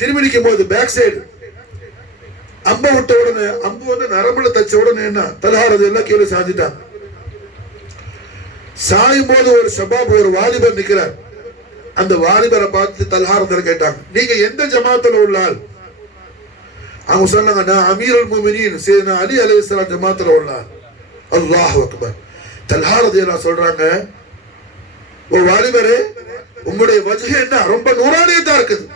திரும்பிக்கும் போது back side அம்ப விட்ட உடனே அம்பு வந்து நரம்புல தச்ச உடனே என்ன தல்ஹாரது எல்லாம் கீழே சாஞ்சிட்டாங்க. சாயும் போது ஒரு ஷபாப் ஒரு வாலிபர் நிக்கிறார். அந்த வாலிபரை பார்த்து தல்ஹாரத்தில் கேட்டாங்க, நீங்க எந்த ஜமாத்துல உள்ளால்? அவங்க சொன்னாங்க, நான் அமீருல் முஃமினீன் சையதுனா அலி அலைஹிஸ்ஸலாம் ஜமாத்துல உள்ளால். அல்லாஹு அக்பர். தல்ஹாரது எல்லாம் சொல்றாங்க, ஓ வாலிபரே, உங்களுடைய வஜ்ஹ் என்ன ரொம்ப நூறானியத்தா இருக்குது.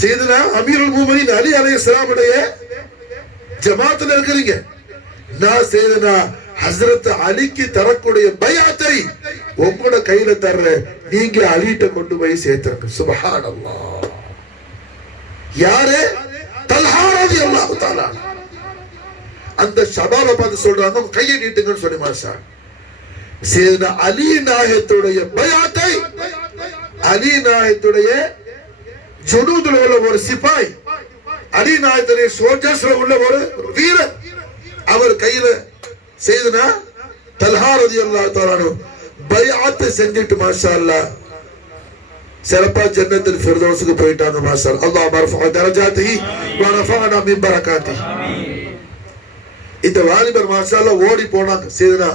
சையதுனா அமீருல் முஃமினீன் அலி அலைஹிஸ்ஸலாம் உடைய ஜமாத்துல இருக்கிறீங்க. நான் சையதுனா ஹஸ்ரத் அலிக்கு தரக்கூடிய பைஅத்தை உங்களோட கையில தர்ற, நீங்க அலிட்ட கொண்டு போய் சேர்த்துருங்க. சுப்ஹானல்லாஹ். யாரு? தல்ஹா ரலியல்லாஹு தஆலா. அந்த ஷபாபை பார்த்து சொல்றாங்க, கையை நீட்டுங்கன்னு சொல்லி மாஷா. சையதுனா அலி நாயகத்துடைய பைஅத்தை, அலி நாயகத்துடைய ஜுனூதுல உள்ள ஒரு சிப்பாய், அலி நாயகத்துடைய சோல்ஜர்ஸ்ல உள்ள ஒரு வீரர், அவர் கையில சையதுனா தல்ஹா ரலியல்லாஹு தஆலா பைஅத் செஞ்சிட்டு மாஷா அல்லாஹ் சிறப்பா ஜன்னத்துல் ஃபிர்தௌஸ்க்கு போயிட்டாங்க. மாஷா அல்லாஹ். அல்லாஹ் மர்ஃபஅ தரஜாத்திஹி வ ரஃபஅனா மின் பரகாத்திஹி. இந்த வாலிபர் மாஷா அல்லாஹ் ஓடி போனாங்க சையதுனா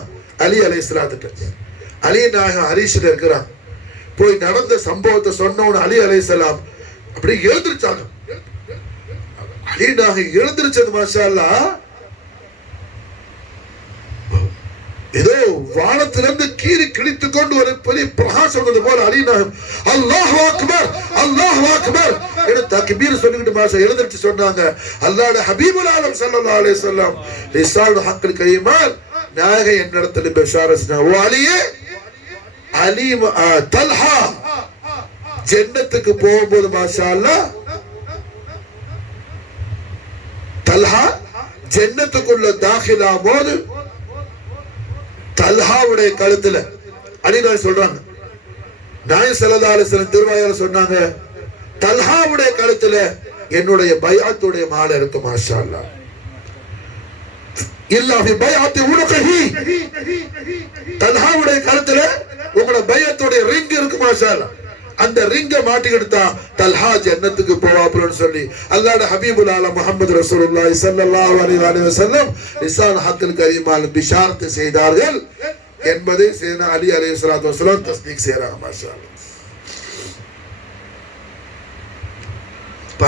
அலி அலைஹிஸ்ஸலாத்துக்கு. அலி நாயகம் ஹரிஷ்ல இருக்கிறாங்க. போய் நடந்த சம்பவத்தை சொன்னவன அலி அலைஹிஸ்ஸலாம் அப்படி எழுந்திருச்சாங்க. அலி நாயகம் எழுந்திருச்சது மாஷா அல்லாஹ் ஏதோ வானத்திலிருந்து கீறி கிழித்துக் கொண்டு ஒரு பெரிய பிரகாசம் வந்தது போல அலி நாயகம் அல்லாஹு அக்பர் அல்லாஹு அக்பர் என்று தக்பீர் சொல்லிக்கிட்டு மாஷா எழுந்திருச்சு சொன்னாங்க, அல்லாஹ்வுடைய ஹபீபுல் ஆலம் ஸல்லல்லாஹு அலைஹி வஸல்லம் லிசானுல் ஹக்கில் கரீமால் நாயகம் என்னிடத்தில் பஷாரத் சொன்னாங்க, ஓ அலியே, அலி தல்ஹா ஜன்னத்துக்கு போகும்போது மாஷா அல்லாஹ் தல்ஹா ஜன்னத்துக்குள்ள தாখিল ஆகும்போது தல்ஹாவுடைய கழுத்துல அலிநாயகம் சொல்றாங்க, நாயகம் ஸல்லல்லாஹு அலைஹி வஸல்லம் திருவாயால சொன்னாங்க, தல்ஹாவுடைய கழுத்துல என்னுடைய பைஅத்துடைய மாலை இருக்கு மாஷா அல்லாஹ். இல்லா ஃபி பைஅத்தி உனுகஹி, தல்ஹாவுடைய கழுத்துல உங்களோட பைஅத்துடைய ரிங் இருக்கு மாஷா அல்லாஹ். அந்த ரிங்க மாட்டிக்கிட்டா தல்ஹா ஜன்னத்துக்கு போவாப்லன்னு சொல்லி அல்லாஹ்வுடைய ஹபீபுல் ஆலம் முஹம்மது ரசூலுல்லாஹி ஸல்லல்லாஹு அலைஹி வஸல்லம் லிசான் ஹக்கில் கரீமால் பிஷாரத் செய்தார்கள் என்பதை சையதுனா அலி அலைஹிஸ்ஸலாத்து வஸலாம் தஸ்தீக் செய்றாங்க மாஷா அல்லாஹ்.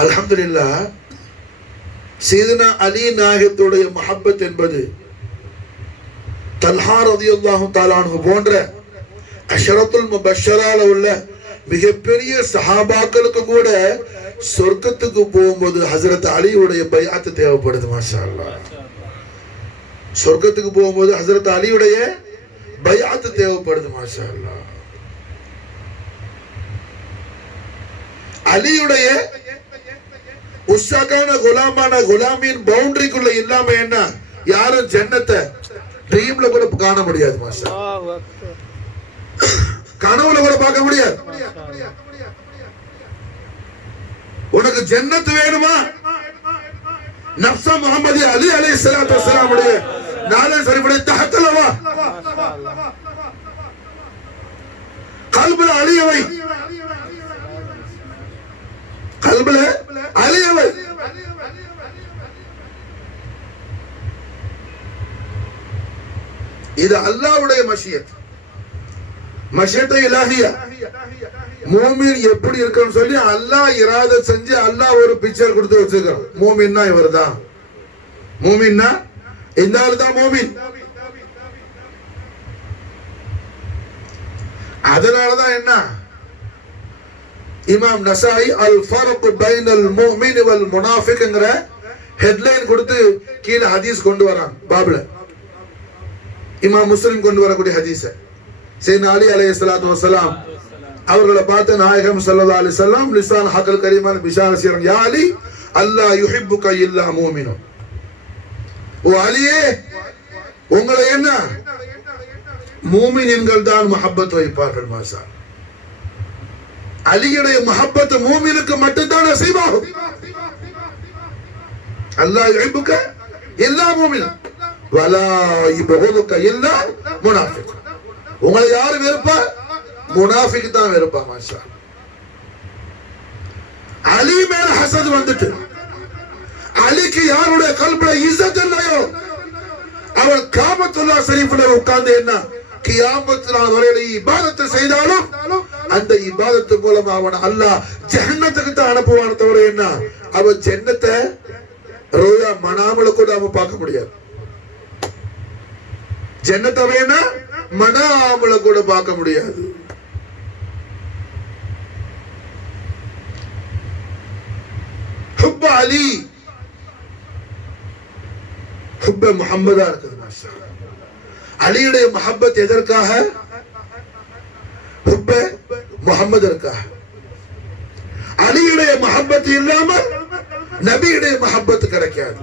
அல்ஹம்துலில்லாஹ். சையதுனா அலி நாயகத்துடைய முஹப்பத் என்பது தல்ஹா ரலியல்லாஹு தஆலா அன்ஹு போன்ற அஷரத்துல் முபஷ்ஷரால உள்ள மிகப்பெரிய சஹாபாக்களுக்கு கூட சொர்க்கத்துக்கு போகும்போது ஹஜ்ரத் அலியுடைய பைஅத் தேவைப்படுது மாஷா அல்லாஹ். சொர்க்கத்துக்கு போகும்போது ஹஜ்ரத் அலியுடைய பைஅத் தேவைப்படுது மாஷா அல்லாஹ். அலியுடைய உஸ்ஸாகான குலாமான குலாமின் பவுண்டரிக்குள்ள இல்லாம என்ன யாரும் ஜன்னத்தை ட்ரீம்ல கூட காண முடியாது மாஷா அல்லாஹ். கனவுல கூட பார்க்க முடியாது. உனக்கு ஜன்னத் வேணுமா? நஃப்ஸ முஹம்மதி அலி அலைஹிஸ்ஸலாத்து வஸலாம் உடைய நாலே சரிபடி தஹத்தலவா கல்புல அலியவை, கல்புல அலியவை. இது அல்லாஹ்வுடைய மஷியத், மஷியத்தை இலாஹியா. மூமின் எப்படி இருக்குன்னு சொல்லி அல்லாஹ் இராதத் செஞ்சு அல்லாஹ் ஒரு பிக்சர் கொடுத்து வச்சிருக்கான். மூமின்னா இவர்தான், மூமின்னா இந்த ஆளு தான் மூமின். அதனாலதான் என்ன இமாம் நசாயி அல் ஃபர்க் பைனல் முஃமின் வல் முனாஃபிக்ங்கற ஹெட்லைன் கொடுத்து கீழே ஹதீஸ் கொண்டு வரான் பாப்ல. இமாம் முஸ்லிம் கொண்டு வரக்கூடிய ஹதீஸ் சையதுனா அலி அலைஹிஸ்ஸலாத்து வஸலாம் அவர்களை பார்த்து நாயகம் ஸல்லல்லாஹு அலைஹி வஸல்லம் லிசான் ஹக்கில் கரீமான் பிஷாரத் செய்றாங்க, யா அலி அல்லாஹ் யுஹிப்புக இல்லா முஃமினுன். ஓ அலியே, உங்களை என்ன மூமின்கள் தான் முஹப்பத் வைப்பார்கள் மாஷா. அலியுடைய முஹப்பத் மூமினுக்கு மட்டும் தான் நசீபாகும். அல்லாஹ் யுஹிப்புக இல்லா முஃமினுன் வலா யுபகுதுக இல்லா முனாஃபிக். உங்களை யாரு வெறுப்பா? முனாஃபிக் தான் வெறுப்பா மாஷா. ஹசத் வந்துட்டு. அலிக்கு யாருடைய கல்புல இஸ்ஸத் இல்லையோ அவர் காபத்துல்லா ஷரீஃப்ல உட்கார்ந்து என்ன கியாமத் நாள் வரையில இபாதத்தை செய்தாலும் அந்த இபாதத்து மூலமா அவன் அல்லாஹ் ஜன்னத்துக்கு தான் அனுப்புவான தவிர என்ன அவன் ஜன்னத்தை ரோயா மனாமல கூட அவன் பார்க்க முடியாது. ஜன்னத்தை வேணா மனாமல கூட பார்க்க முடியாது. ஹுப் அலி ஹுப் முஹம்மதா இருக்குது. அலியுடைய மஹப்பத் எதற்காக? ஹுப் முஹம்மதிற்காக. அலியுடைய மஹப்பத் இல்லாமல் நபியுடைய மஹப்பத் கிடைக்காது.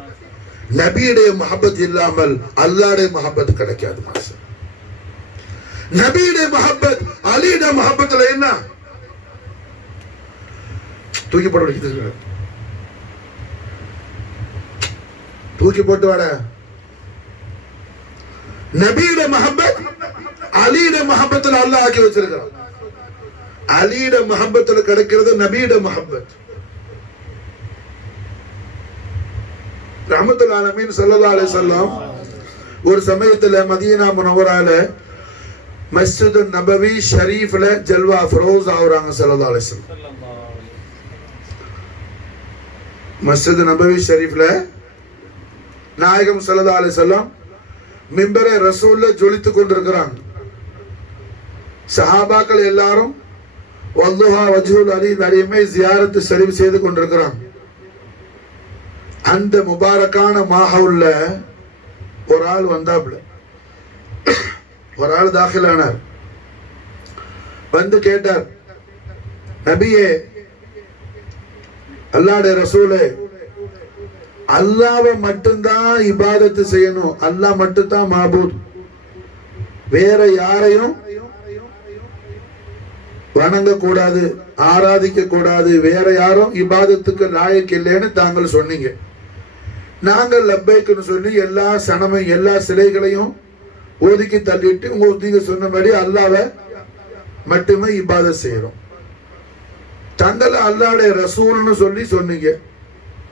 நபியுடைய மஹப்பத் இல்லாமல் அல்லாஹ்வுடைய மஹப்பத் கிடைக்காது. நபியுடைய மஹப்பத் அலியுடைய மஹப்பத்துல என்ன தூக்கி போட்டு தூக்கி போட்டு வாட. நபியுடைய மஹப்பத் அலியுடைய மஹப்பத்துல அல்லாஹ் ஆக்கி வச்சிருக்கிறான். அலியுடைய மஹப்பத்துல கிடைக்கிறது நபியுடைய மஹப்பத். ரஹ்மத்துல் ஆலமீன் ஸல்லல்லாஹு அலைஹி வஸல்லம் ஒரு சமயத்துல மதீனா முனவரால மஸ்ஜித் நபவி ஷரீஃப்ல ஜல்வா ஃபரோஸ் ஆவறாங்க. ஸல்லல்லாஹு அலைஹி வஸல்லம் மஸ்ஜித் நபவி ஷரீஃப்ல நாயகம் ஸல்லல்லாஹு அலைஹி வஸல்லம் மிம்பரே ரசூல்ல ஜொலித்துக் கொண்டிருக்கிறாங்க. சஹாபாக்கள் எல்லாரும் வல்லுஹா வஜ்ஹுல் அலி நரிமை ஜியாரத் ஷரீஃப் செய்து கொண்டிருக்கிறாங்க. அந்த முபாரக்கான மாஹவுல்ல ஒரு ஆள் வந்தாப்ல, ஒரு ஆள் தாখিলাனார். வந்து கேட்டார், நபியே, அல்லாஹ்வுடைய ரசூலே, அல்லாஹ்வை மட்டும்தான் இபாதத்து செய்யணும், அல்லாஹ் மட்டும்தான் மாபூத், வேற யாரையும் வணங்க கூடாது, ஆராதிக்க கூடாது, வேற யாரும் இபாதத்துக்கு லாயக்கு இல்லைன்னு தாங்கள் சொன்னீங்க. நாங்கள் லப்பைக்குன்னு சொல்லி எல்லா சனமையும் எல்லா சிலைகளையும் ஒதுக்கி தள்ளிட்டு நீங்க சொன்னபடி அல்லாஹ்வை மட்டுமே இபாதத் செய்யறோம். தங்களை அல்லாஹ்வுடைய ரசூல்னு சொல்லி சொன்னீங்க,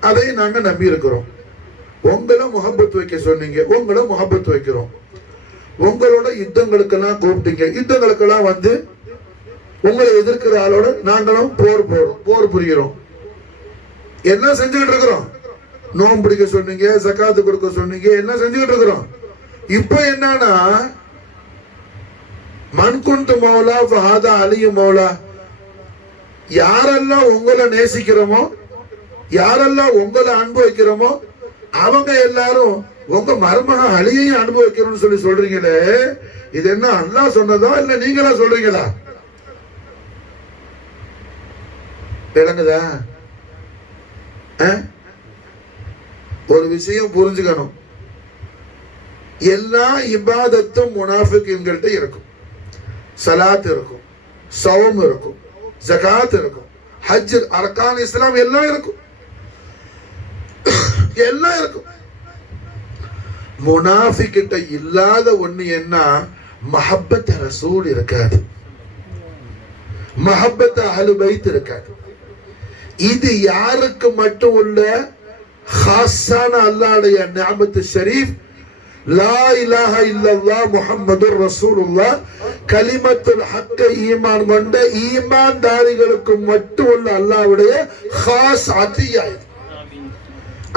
அதை நாங்க நம்பி இருக்கிறோம். உங்களை முஹப்பத் வைக்க சொன்னீங்க, உங்களை முஹப்பத் வைக்கிறோம். உங்களோட யுத்தங்களுக்கெல்லாம் கூப்பிட்டீங்க, யுத்தங்களுக்கெல்லாம் வந்து உங்களை எதிர்க்கிற ஆளோட நாங்களும் போர் புரிகிறோம். எல்லாம் செஞ்சுக்கிட்டு இருக்கிறோம். நோம்பு பிடிக்க சொன்னீங்க, ஜகாத்து கொடுக்க சொன்னீங்க, எல்லாம் செஞ்சுக்கிட்டு இருக்கிறோம். இப்ப என்னன்னா மன்குண்டு மௌலா ஃபஹாதா அலியு மௌலா, யாரெல்லாம் உங்களை நேசிக்கிறோமோ, யாரெல்லாம் உங்களை அனுபவிக்கிறோமோ அவங்க எல்லாரும் உங்க மருமக அலியையும் அனுபவிக்கிறோம்னு சொல்லி சொல்றீங்களே, இது என்ன அல்லாஹ் சொன்னதா இல்ல நீங்களா சொல்றீங்களா? விளங்குதா? ஒரு விஷயம் புரிஞ்சுக்கணும், எல்லா இபாதத்தும் முனாஃபிகீன்கள்ட்ட இருக்கும். சலாத் இருக்கும், சௌம் இருக்கும், ஜகாத் இருக்கும், ஹஜ், அர்கான் இஸ்லாம் எல்லாம் இருக்கும், எல்லாம் இருக்கும். முனாஃபிகிட்ட இல்லாத ஒண்ணு என்ன? மஹப்பத் ரசூல் இருக்காது, மஹப்பத் அஹ்லு பைத் இருக்காது. இது யாருக்கு மட்டும் உள்ள खासाना अल्लाह नियामत शरीफ ला इलाहा इल्लल्लाह मुहम्मदुर रसूलुल्लाह कलिमतुल हक ईमान கொண்ட ஈமான்தாரிகளுக்கு மட்டும் உள்ள அல்லாஹ்வுடைய खास அத்தியா இது.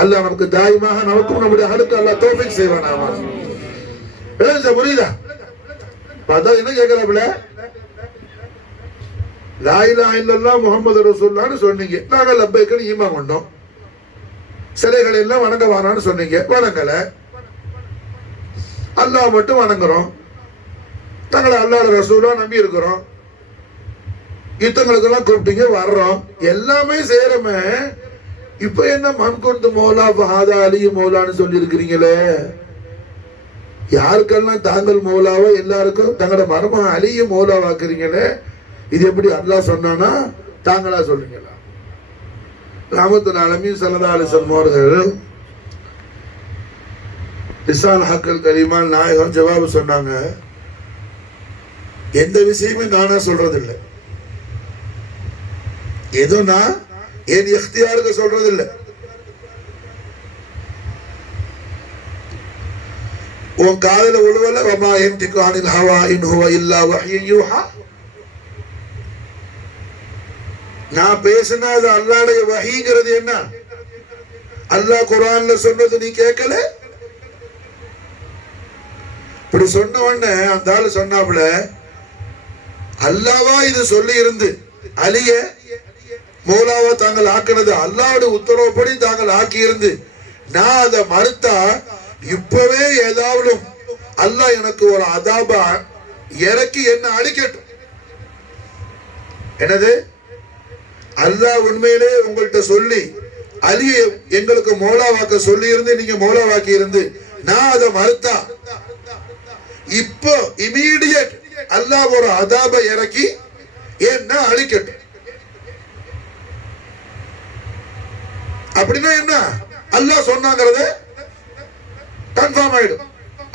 அல்லாஹ் நமக்கு தாயிமாக நமக்கும் நம்முடைய அஹலுக்கு அல்லாஹ் தௌஃபீக் செய்வானாக. புரியுதா? பார்த்தா என்ன கேட்கறாப்ல, லா இலாஹா இல்லல்லாஹ் முஹம்மது ரசூலுல்லாஹ்னு சொன்னீங்க, நாங்க லப்பைக்குன்னு ஈமான் கொண்டோம். சிலைகள் எல்லாம் வணங்க வானான்னு சொன்னீங்க, வணங்கல, அல்லாஹ் மட்டும் வணங்குறோம். தங்களை அல்லாஹ் ரசூலா நம்பி இருக்கிறோம். யுத்தங்களுக்கு எல்லாம் கூப்பிட்டீங்க, வர்றோம், எல்லாமே செய்யறோமே. இப்ப என்ன மன்குண்டு மௌலா ஃபஹாதா அலியு மௌலான்னு சொல்லி இருக்கிறீங்களே, யாருக்கெல்லாம் தாங்கள் மௌலாவோ எல்லாருக்கும் தங்களோட மருமக அலியு மௌலாவாக்குறீங்களே, இது எப்படி அல்லாஹ் சொன்னானா தாங்களா சொல்றீங்களா? ரஹ்மத்துல் ஆலமீன் ஸல்லல்லாஹு அலைஹி வஸல்லம் அவர்கள் ரிசால் ஹக்கல் கரீமான் நாயகம் ஜவாபு சொன்னாங்க, எந்த விஷயமே நானா சொல்றது இல்லை, ஏதோ நான் ஏன் இख्तियाருக்கு சொல்றது இல்ல. உன் காதுல உழுவல வமா யன்திகு அனில் ஹவா இன் ஹுவ இல்லா வஹ்யுன் யூஹா. நான் பேசினா அது அல்லாஹ்வுடைய வஹீங்கிறது என்ன? அல்லாஹ் குர்ஆன்ல சொன்னது நீ கேட்கல? இப்படி சொன்ன உடனே அந்த ஆளு சொன்னாப்புல, அல்லாஹ்வா இது சொல்லி இருந்து அலிய மௌலாவா தாங்கள் ஆக்கினது அல்லாஹ்வுடைய உத்தரவுப்படி தாங்கள் ஆக்கி இருந்து நான் அதை மறுத்தா இப்பவே ஏதாவது அல்லாஹ் எனக்கு ஒரு அதாபா இறக்கி என்ன அடிக்கட்டும். என்னது? அல்லாஹ் உண்மையிலே உங்கள்கிட்ட சொல்லி அலியை எங்களுக்கு மௌலாவாக்க சொல்லி இருந்து நீங்க மௌலாவாக்கி இருந்து நான் அதை மறுத்தா இப்போ இமீடியட் அல்லாஹ் ஒரு அதாபை இறக்கி என்ன அழிக்கட்டும். அப்படின்னா என்ன? அல்லாஹ் சொன்னாங்கிறத கன்ஃபார்ம் ஆயிடும்,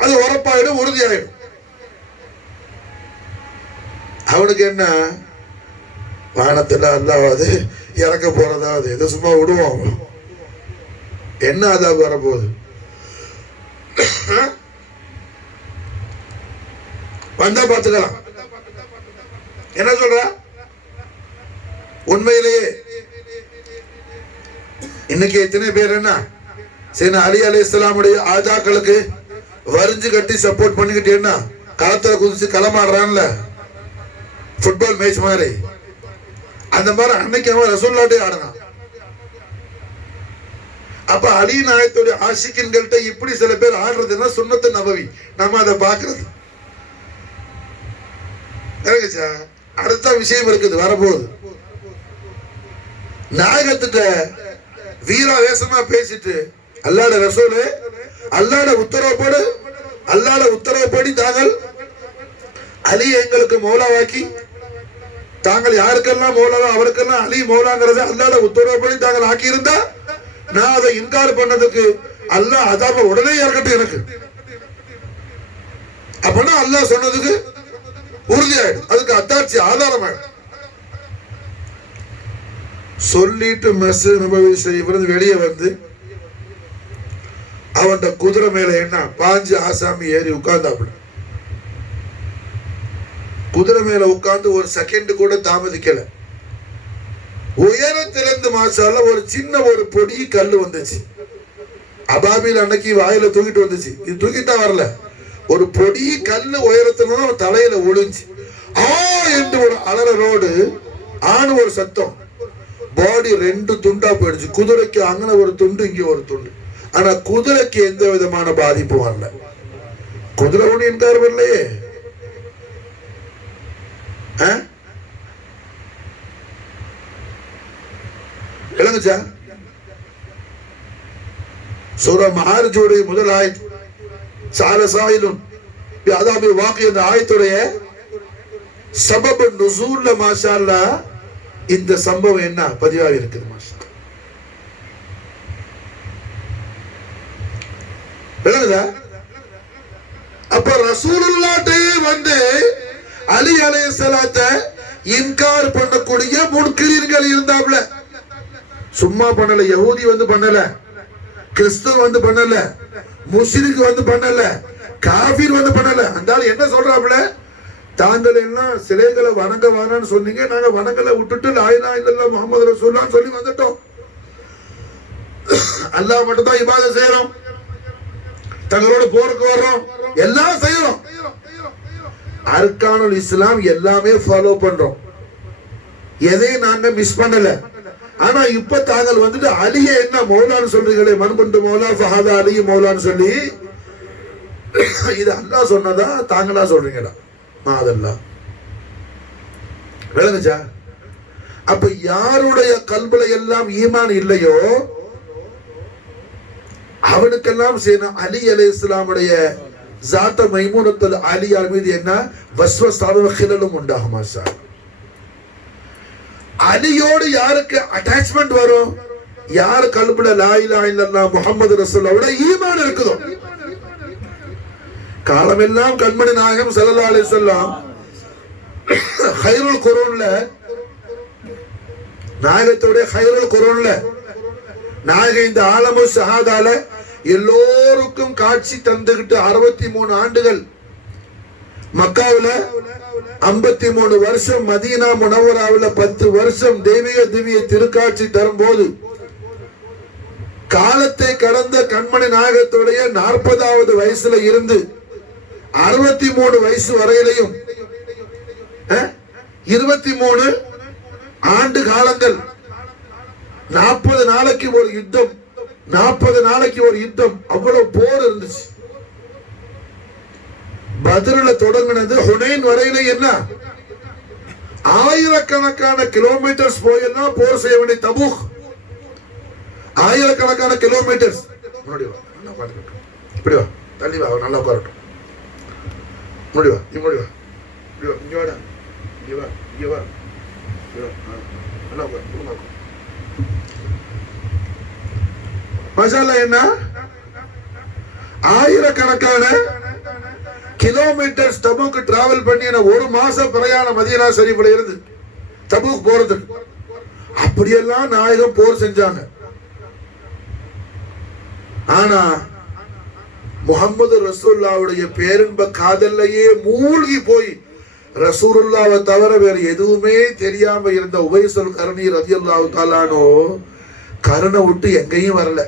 அது உறப்பாயிடும், உறுதியாயிடும். அவனுக்கு என்ன? வானத்துல அல்லாவது இறக்க போறதாவது இதை சும்மா விடுவோம், என்ன அதாபு வரப்போகுது? வந்தா பார்த்துக்கலாம். என்ன சொல்ற? உண்மையிலேயே இன்னைக்கு எத்தனை பேர் என்ன சரி அலி அலைஹிஸ்ஸலாமுடைய ஆஜாக்களுக்கு வரிஞ்சு கட்டி சப்போர்ட் பண்ணிக்கிட்டு என்ன களத்துல குதிச்சு களமாடுறான்ல, ஃபுட்பால் மேட்ச் மாதிரி. அந்த மாதிரி அன்னைக்கு அவன் ரசூலுல்லாஹ்ட்டே ஆடுனான். அப்ப அலி நாயத்துடைய ஆஷிக்கின்கள்ட்ட இப்படி சில பேர் ஆடுறதுன்னா சுன்னத்து நபவி, நம்ம அதை பாக்குறது. அடுத்த விஷயம் இருக்குது வரப்போகுது. நாயகத்திட்ட வீரா வேஷமா பேசிட்டு அல்லாஹ்வுடைய ரசூலே அல்லாஹ்வுடைய உத்தரவுப்படி தாங்கள் அலி எங்களுக்கு மௌலாவாக்கி தாங்கள் யாருக்கெல்லாம் மௌலாவோ அவருக்கெல்லாம் அலி மௌலாங்கிறத அல்லாஹ்வுடைய உத்தரவுப்படி தாங்கள் ஆக்கி இருந்தா நான் அதை இன்கார் பண்ணதுக்கு அல்லாஹ் அதாப உடனே இறக்கட்டும் எனக்கு. அப்படின்னா அல்லாஹ் சொன்னதுக்கு உறுதியாயிடும், அதுக்கு அத்தாட்சி ஆதாரமாயிடும். சொல்லிட்டு மஸ்ஜித் நபவி ஷரீஃப்ல வெளியே வந்து அவன் குதிரை மேல என்ன பாஞ்சு ஆசாமி ஏறி உட்கார்ந்தாப்புல. குதிரை மேல உட்கார்ந்து ஒரு செகண்ட் கூட தாமதிக்கல. உயரத்திலிருந்து மாசால ஒரு சின்ன ஒரு பொடி கல்லு வந்துச்சு. அபாபில் அன்னைக்கு வாயில தூக்கிட்டு வந்துச்சு, இது தூக்கிட்டா வரல, ஒரு பொடி கல்லு உயரத்துல தலையில ஒளிஞ்சு ஆ என்று ஒரு அலறலோடு ஆணு ஒரு சத்தம், பாடி ரெண்டு துண்டா போயிடுச்சு. குதிரைக்கு அங்கன ஒரு துண்டு இங்க ஒரு துண்டு. ஆனா குதிரைக்கு எந்த விதமான பாதிப்பும் வரல. குதிரை ஒண்ணு என்கார் வரலையே. விளங்குச்சா? சூரா மஆரிஜுடைய முதல் ஆயத் சால சாயிலுன் பி அதாபி வாகி என்ற ஆயத்துடைய சபபு நுசூல்ல மாஷா அல்லாஹ் இந்த சம்பவம் என்ன பதிவாக இருக்குது. மாஷா விளங்குதா? அப்ப ரசூலுல்லாஹ்ட்டே வந்து அலி அலைஹிஸ்ஸலாத்தை இன்கார் பண்ணக்கூடிய முன்கிரீர்கள் இருந்தாப்ல. சும்மா பண்ணல, யஹூதி வந்து பண்ணல, கிறிஸ்தவ வந்து பண்ணல, முஸ்லிம் வந்து பண்ணல, காஃபிர் வந்து பண்ணல. அந்த ஆள் என்ன சொல்றாப்ல? தாங்கள் எல்லாம் சிலைகளை வணங்க வேணாம்னு சொன்னீங்க, நாங்க வணங்கலை விட்டுட்டு லா இலாஹா இல்லல்லாஹ் முஹம்மது ரசூலுல்லாஹ் சொல்லி வந்துட்டோம். அல்லாஹ் மட்டும் தான் இபாதத் செய்யறோம், தங்களோட போருக்கு வர்றோம், எல்லாம் செய்யறோம். அர்கானுல் இஸ்லாம் எல்லாமே ஃபாலோ பண்றோம், எதையும் நாங்க மிஸ் பண்ணல. ஆனா இப்ப தாங்கள் வந்துட்டு அலிய என்ன மௌலான்னு சொல்றீங்களே, மன்புண்டு மௌலா ஃபஹதா அலி மௌலான்னு சொல்லி, இது அல்லாஹ் சொன்னதா தாங்களா சொல்றீங்களா? அதெல்லாம் விளங்குச்சா? அப்ப யாருடைய கல்புல எல்லாம் ஈமான் இல்லையோ அவனுக்கெல்லாம் அலி அலைஹிஸ்ஸலாமுடைய ஜாத்த மைமூனத்துல் ஆலியா மீது என்ன வஸ்வஸாவும் ஹிலலும் உண்டாகுமா? சார், அலியோடு யாருக்கு அட்டாச்மெண்ட் வரும்? யார் கல்புல லா இலாஹா இல்லல்லாஹ் முஹம்மது ரசூலுல்லாஹ் ஈமான் இருக்குதோ, காலமெல்லாம் கண்மணி நாயகம் ஸல்லல்லாஹு அலைஹி வஸல்லம் கைருல் குரூன்ல நாயகத்துடைய ஹைருல் குர்ஆன்ல நாயக இந்த ஆலமு ஷஹாதால எல்லோருக்கும் காட்சி தந்துகிட்டு 63 ஆண்டுகள் மக்காவுல 53 வருஷம், மதீனா முனவராவுல 10 வருஷம் தெய்வீக திவ்ய திருக்காட்சி தரும்போது காலத்தை கடந்த கண்மணி நாயகத்துடைய 40வது வயசுல இருந்து 63 வயசு வரையிலையும் 23 ஆண்டு காலங்கள் 40 நாளைக்கு ஒரு யுத்தம், 40 நாளைக்கு ஒரு யுத்தம், அவ்வளவு போர் இருந்துச்சு. பத்ருல தொடங்கினது ஹுனைன் வரையில என்ன ஆயிரக்கணக்கான கிலோமீட்டர்ஸ் போயெல்லாம் போர் செய்ய வேண்டிய தபூக், ஆயிரக்கணக்கான கிலோமீட்டர்ஸ். இப்படி வா, தள்ளி வா, நல்லா உட்காரட்டும். முடி வா, இங்க வா, இங்க வாடா, இங்க வா, இங்க வா, நல்லா உட்காரு. மசாலா என்ன? ஆயிரக்கணக்கான கிலோமீட்டர் தபூக் டிராவல் பண்ணி ஒரு மாசம் பிரயாணம் மதீனா ஷரீஃப்ல இருந்து தபூக் போறதுக்கு. அப்படியெல்லாம் நாயகம் போர் செஞ்சாங்க. ஆனா முஹம்மது ரசூலுல்லாஹ்வுடைய பேரின்ப காதல்லையே மூழ்கி போய் ரசூலுல்லாஹ்வை தவிர வேற எதுவுமே தெரியாம இருந்த உவைசுல் கர்னி ரலியல்லாஹு தஆலா அன்ஹு கருணை விட்டு எங்கேயும் வரல,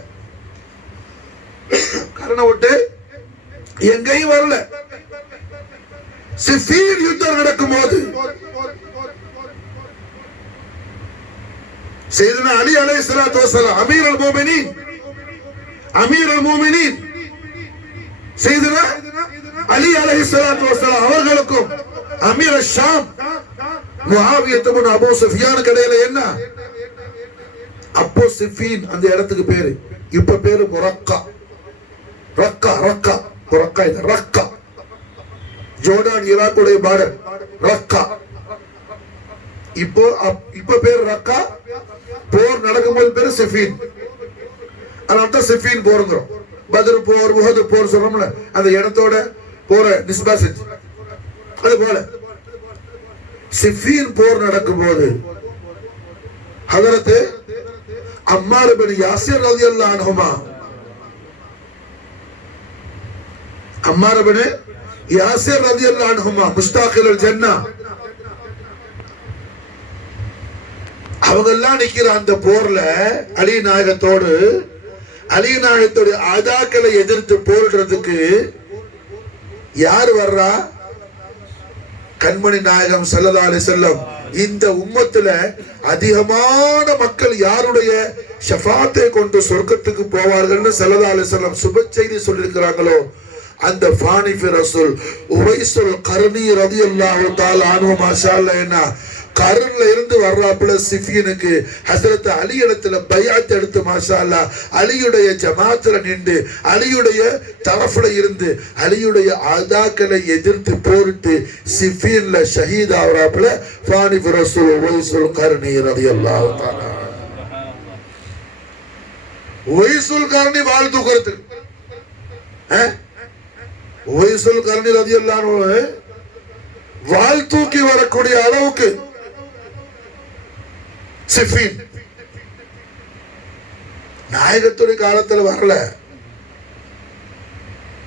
கருணை விட்டு எங்கேயும் வரல. சிஃபீன் யுத்தம் நடக்கும் போது சையதுனா அலி அலைஹிஸ்ஸலாத்து வஸலாம் அமீருல் முஃமினீன் சையதுனா அலி அலைஹிஸ்ஸலாத்து வஸலாம் அவர்களுக்கும் அமீர் ஷாம் முஆவியா இப்னு அபூ சுஃபியான் கடையில என்ன அப்போ சிஃபீன் அந்த இடத்துக்கு பேரு, இப்ப பேரு முரக்கா. ரக்கா ரக்கா ரக்கா இது ரக்கா, ஜோர்டான் ஈராக்குடைய பார்டர் ரக்கா. இப்போ பேரு ரக்கா. போர் நடக்கும்போது பேரு சிஃபீன். அதனால சிஃபீன் போறோம். பத்ர் போர், உஹது போர் சொல்றோம்ல, அந்த இடத்தோட போற நிஸ்பா செஞ்சு. அது போல சிஃபீன் போர் நடக்கும் போது ஹஜரத் அம்மார் பின் யாசிர் ரலியல்லாஹு அன்ஹுமா, அம்மார் பின் யாசிர் ரலியல்லாஹு அன்ஹுமா முஸ்தாகிலுல் ஜன்னா, அவங்க எல்லாம் நிக்கிற அந்த போர்ல அலி நாயகத்தோடு, அலி நாயகத்தோட ஆதாக்களை எதிர்த்து போரிடுறதுக்கு யார் வர்றா? கண்மணி நாயகம் ஸல்லல்லாஹு அலைஹி வஸல்லம். இந்த உம்மத்துல அதிகமான மக்கள் யாருடைய ஷஃபாத்தை கொண்டு சொர்க்கத்துக்கு போவார்கள்னு ஸல்லல்லாஹு அலைஹி வஸல்லம் சுப செய்தி சொல்லியிருக்கிறாங்களோ அந்த ஃபானிஃபி ரசூல் உவைசுல் கர்னி ரலியல்லாஹு தஆலா அன்ஹு மாஷா அல்லாஹ் என்ன கர்ன்ல இருந்து வர்றாப்புல சிஃபீனுக்கு ஹஜ்ரத் அலி இடத்துல பைஅத் எடுத்து மாஷா அல்லாஹ் அலியுடைய ஜமாத்துல நின்று அலியுடைய தரஃப்ல இருந்து அலியுடைய ஆதாக்களை எதிர்த்து போரிட்டு சிஃபீன்ல ஷஹீத் ஆவறாப்புல ஃபானிஃபி ரசூல் உவைசுல் கர்னி ரலியல்லாஹு தஆலா. உவைசுல் கர்னி வாழ் தூக்குறது, உவைசுல் கர்னி ரலியல்லாஹு அன்ஹு வாழ் தூக்கி வரக்கூடிய அளவுக்கு சிஃபீன் நாயகத்துடைய காலத்துல வரல.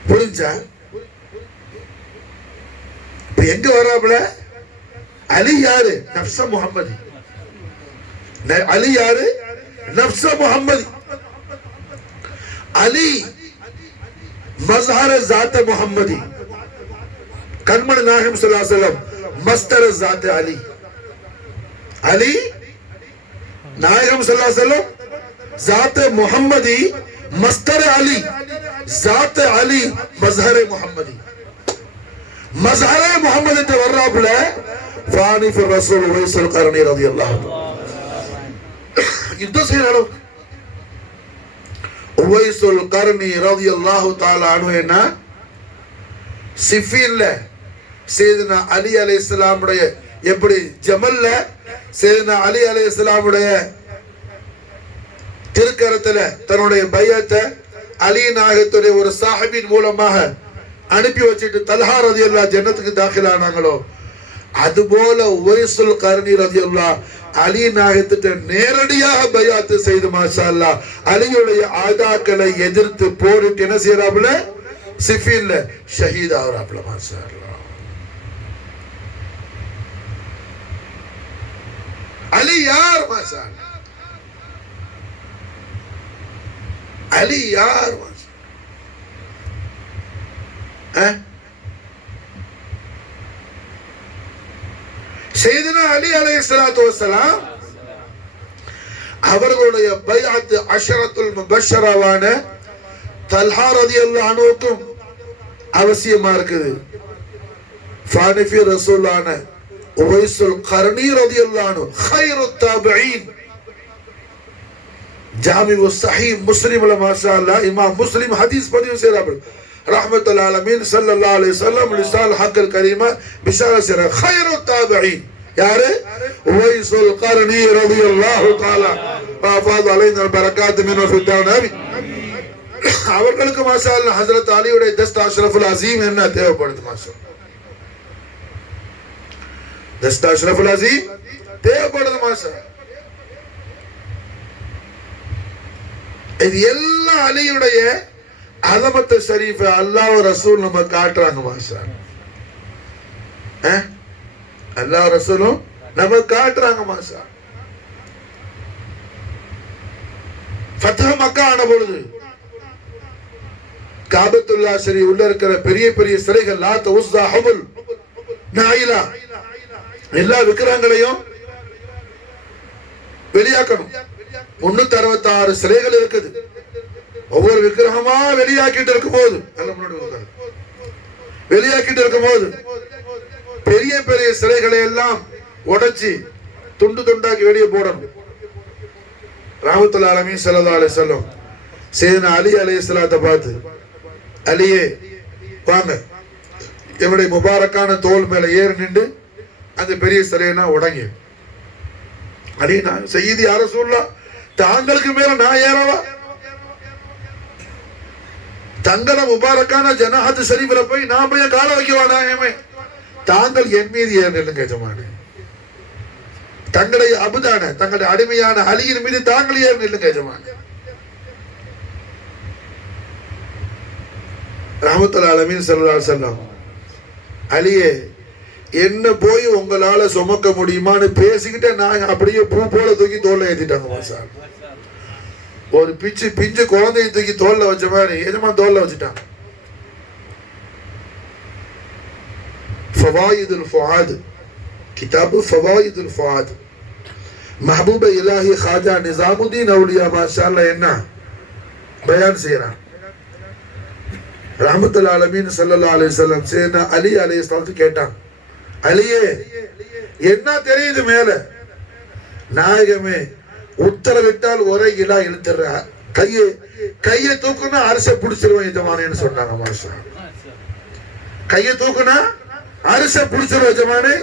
புரிஞ்சா? இப்ப எங்க வர்றாப்புல? அலி யாரு? நப்ச முஹம்மதி. அலி யாரு? நப்ச முஹம்மதி. அலி மஸ்ஹர் ज़ात முஹம்மதி. கண்மணி நாயகம் ஸல்லல்லாஹு அலைஹி வஸல்லம் மஸ்தர் ज़ात அலி. அலி நாயகம் ஸல்லல்லாஹு அலைஹி வஸல்லம் ज़ात முஹம்மதி, மஸ்தர் அலி, ज़ात அலி, மஸ்ஹர் முஹம்மதி. மஸ்ஹர் முஹம்மதி வர்றாப்புல ஃபானிஃபி ரசூல் உவைசுல் கர்னி ரலியல்லாஹு யுத்தம் செய்யறாரு. உவைசுல் கர்னி ரலியல்லாஹு தஆலா அன்ஹு என்ன சிஃபீன்ல சையதுனா அலி அலைஹிஸ்ஸலாமுடைய எப்படி ஜமல்ல சையதுனா அலி அலைஹிஸ்ஸலாமுடைய திருக்கரத்துல தன்னுடைய பையத்தை அலி நாயகத்துடைய ஒரு சாஹிபின் மூலமாக அனுப்பி வச்சிட்டு தல்ஹா ரலியல்லாஹு ஜன்னத்துக்கு தாখিল ஆனாங்களோ, அதுபோல உவைசுல் கர்னி ரலியல்லாஹு அலி நாயகத்திட்ட நேரடியாக பைஅத் செய்து மாஷா அல்லாஹ் அலியுடைய ஆதாக்களை எதிர்த்து போரிட்டு என்ன செய்யறாப்புல சிஃபின்ல ஷஹீத் ஆகுறாப்புல மாஷா அல்லாஹ். அலி யார் மாஷா அல்லாஹ்? அலி யார் மாஷா சையதுனா அலி அலைஹிஸ்ஸலாத்து வஸ்ஸலாம் அவர்களுடைய பைஅத் அஷரத்துல் முபஷ்ஷராவான தல்ஹா ரலியல்லாஹு அன்ஹுக்கும் அவசியமா இருக்குது. ஃபானிஃபி ரசூலான உவைசுல் கர்னி ரலியல்லாஹு அன்ஹு கைருத் தாபிஈன் ஜாமிஉ ஸஹீஹ் முஸ்லிம்ல மாஷா அல்லாஹ் இமாம் முஸ்லிம் ஹதீஸ் பதிவு செய்றார்கள். ரஹ்மத்துல் ஆலமீன் ஸல்லல்லாஹு அலைஹி வஸல்லம் லிசால் ஹக்கல் கரீமா பிஷார சிர கைருத் தாபிஈன் யாரு? உவைசுல் கர்னி ரலியல்லாஹு தஆலா வஃபாத் அலைனா பரக்காத் மின்ஹு ஃபித்தான அவர்களுக்கு மாஷா அல்லாஹ் ஹஜ்ரத் அலியுடைய தஸ்த் அஷ்ரஃபுல் அஸீம் என்ன தேவைப்படுது மாஷா தஸ்த் அஷ்ரஃபுல் அஸீம் தேவைப்படுது மாஷா. இது எல்லாம் அலியுடைய அலமத்து ஷரீஃப அல்லாஹ் ரசூல் நம்ம காட்டுறாங்க மாஷா. அல்லாஹ் ரசூலும் நம்ம காட்டுறாங்க மாஷா. ஃபத்ஹ் மக்கா ஆன பொழுது காபத்துல்லாஹ் ஷரீஃப் உள்ள இருக்கிற பெரிய பெரிய சிலைகள் லாத் உஸ்ஸா ஹுபுல் நாயிலா எல்லா விக்கிரகங்களையும் வெளியாக்கணும். 366 சிலைகள் இருக்குது. ஒவ்வொரு விக்கிரகமா வெளியாக்கிட்டு இருக்கும் போது பெரிய பெரிய சிலைகளை எல்லாம் உடைச்சி துண்டு துண்டாக்கி வெளியே போடணும். ரஹ்மத்துல் ஆலமீன் ஸல்லல்லாஹு அலைஹி வஸல்லம் சையதுனா அலி அலைஹிஸ்ஸலாத்தை பார்த்து, அலியே வாங்க, என்னுடைய முபாரக்கான தோல் மேல ஏறி நின்று அந்த பெரிய சிலையெல்லாம் உடங்கி அலி நான் செய்தி யார சொல்லலாம், தாங்களுக்கு மேல நான் ஏறவா? தங்கள முபாரக்கான ஜனாஹத் ஷரீஃப்ல போய் நான் போய் கால வைக்கவானா? தாங்கள் என் மீது ஏறினுங்க எஜமானே. தங்களுடைய அபுதான தங்களுடைய அடிமையான அலியின் மீது தாங்கள் ஏறி நில்லுங்க எஜமானே. ரஹ்மத்துல் ஆலமீன் ஸல்லல்லாஹு அலைஹி வஸல்லம் அலியே என்ன போய் உங்களால சுமக்க முடியுமான்னு பேசிக்கிட்டே நான் அப்படியே பூ போல தூக்கி தோல்ல ஏத்திட்டாங்க மாஷா. ஒரு பிஞ்சு குழந்தையை தூக்கி தோல்ல வச்ச மாதிரி எஜமான் தோல்ல வச்சுட்டாங்க. ஃபவாயிதுல் ஃபுஆத் கிதாபு ஃபவாயிதுல் ஃபுஆத் மஹபூப இலாஹி காஜா நிசாமுதீன் அவுலியா மாஷா அல்லாஹ் என்ன பயான் செய்யறான். ரஹ்மத்துல் ஆலமீன் ஸல்லல்லாஹு அலைஹி வஸல்லம் சையதுனா அலி அலைஹிஸ்ஸலாம் கேட்டான், அலியே என்ன தெரியுது மேல? நாயகமே உத்தரவிட்டால் ஒரே இலா இழுத்துற, கையை தூக்குனா அரச புடிச்சிருவேன் எஜமானேன்னு சொன்னாங்க மாஷா. கையை தூக்குனா அரச புடிச்சிருவேன் எஜமானே,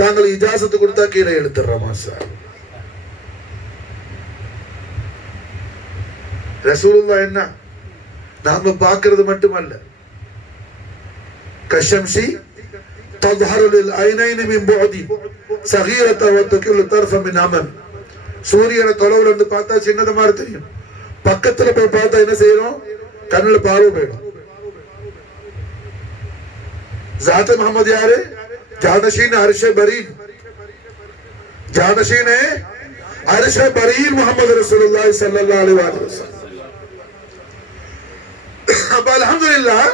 தாங்கள் இஜாசத்து கொடுத்தா கீழே இழுத்துற மாஷா. ரசூலுல்லாஹ் என்ன நாம பார்க்கிறது மட்டுமல்ல, கஷம்சி தظهر للعينين من بعد صغيرة وتكل طرف من عمل. சூரியனை தொலைவுல இருந்து பார்த்தா சின்னத மாதிரி தெரியும், பக்கத்துல போய் பார்த்தா என்ன செய்யறோம்? கண்ணுல பார்வை போயிடும். ज़ात मोहम्मद यारे जानशीन अर्श बरीन, जानशीन है अर्श बरीन मोहम्मद रसूलुल्लाह सल्लल्लाहु अलैहि वसल्लम. अब अल्हम्दुलिल्लाह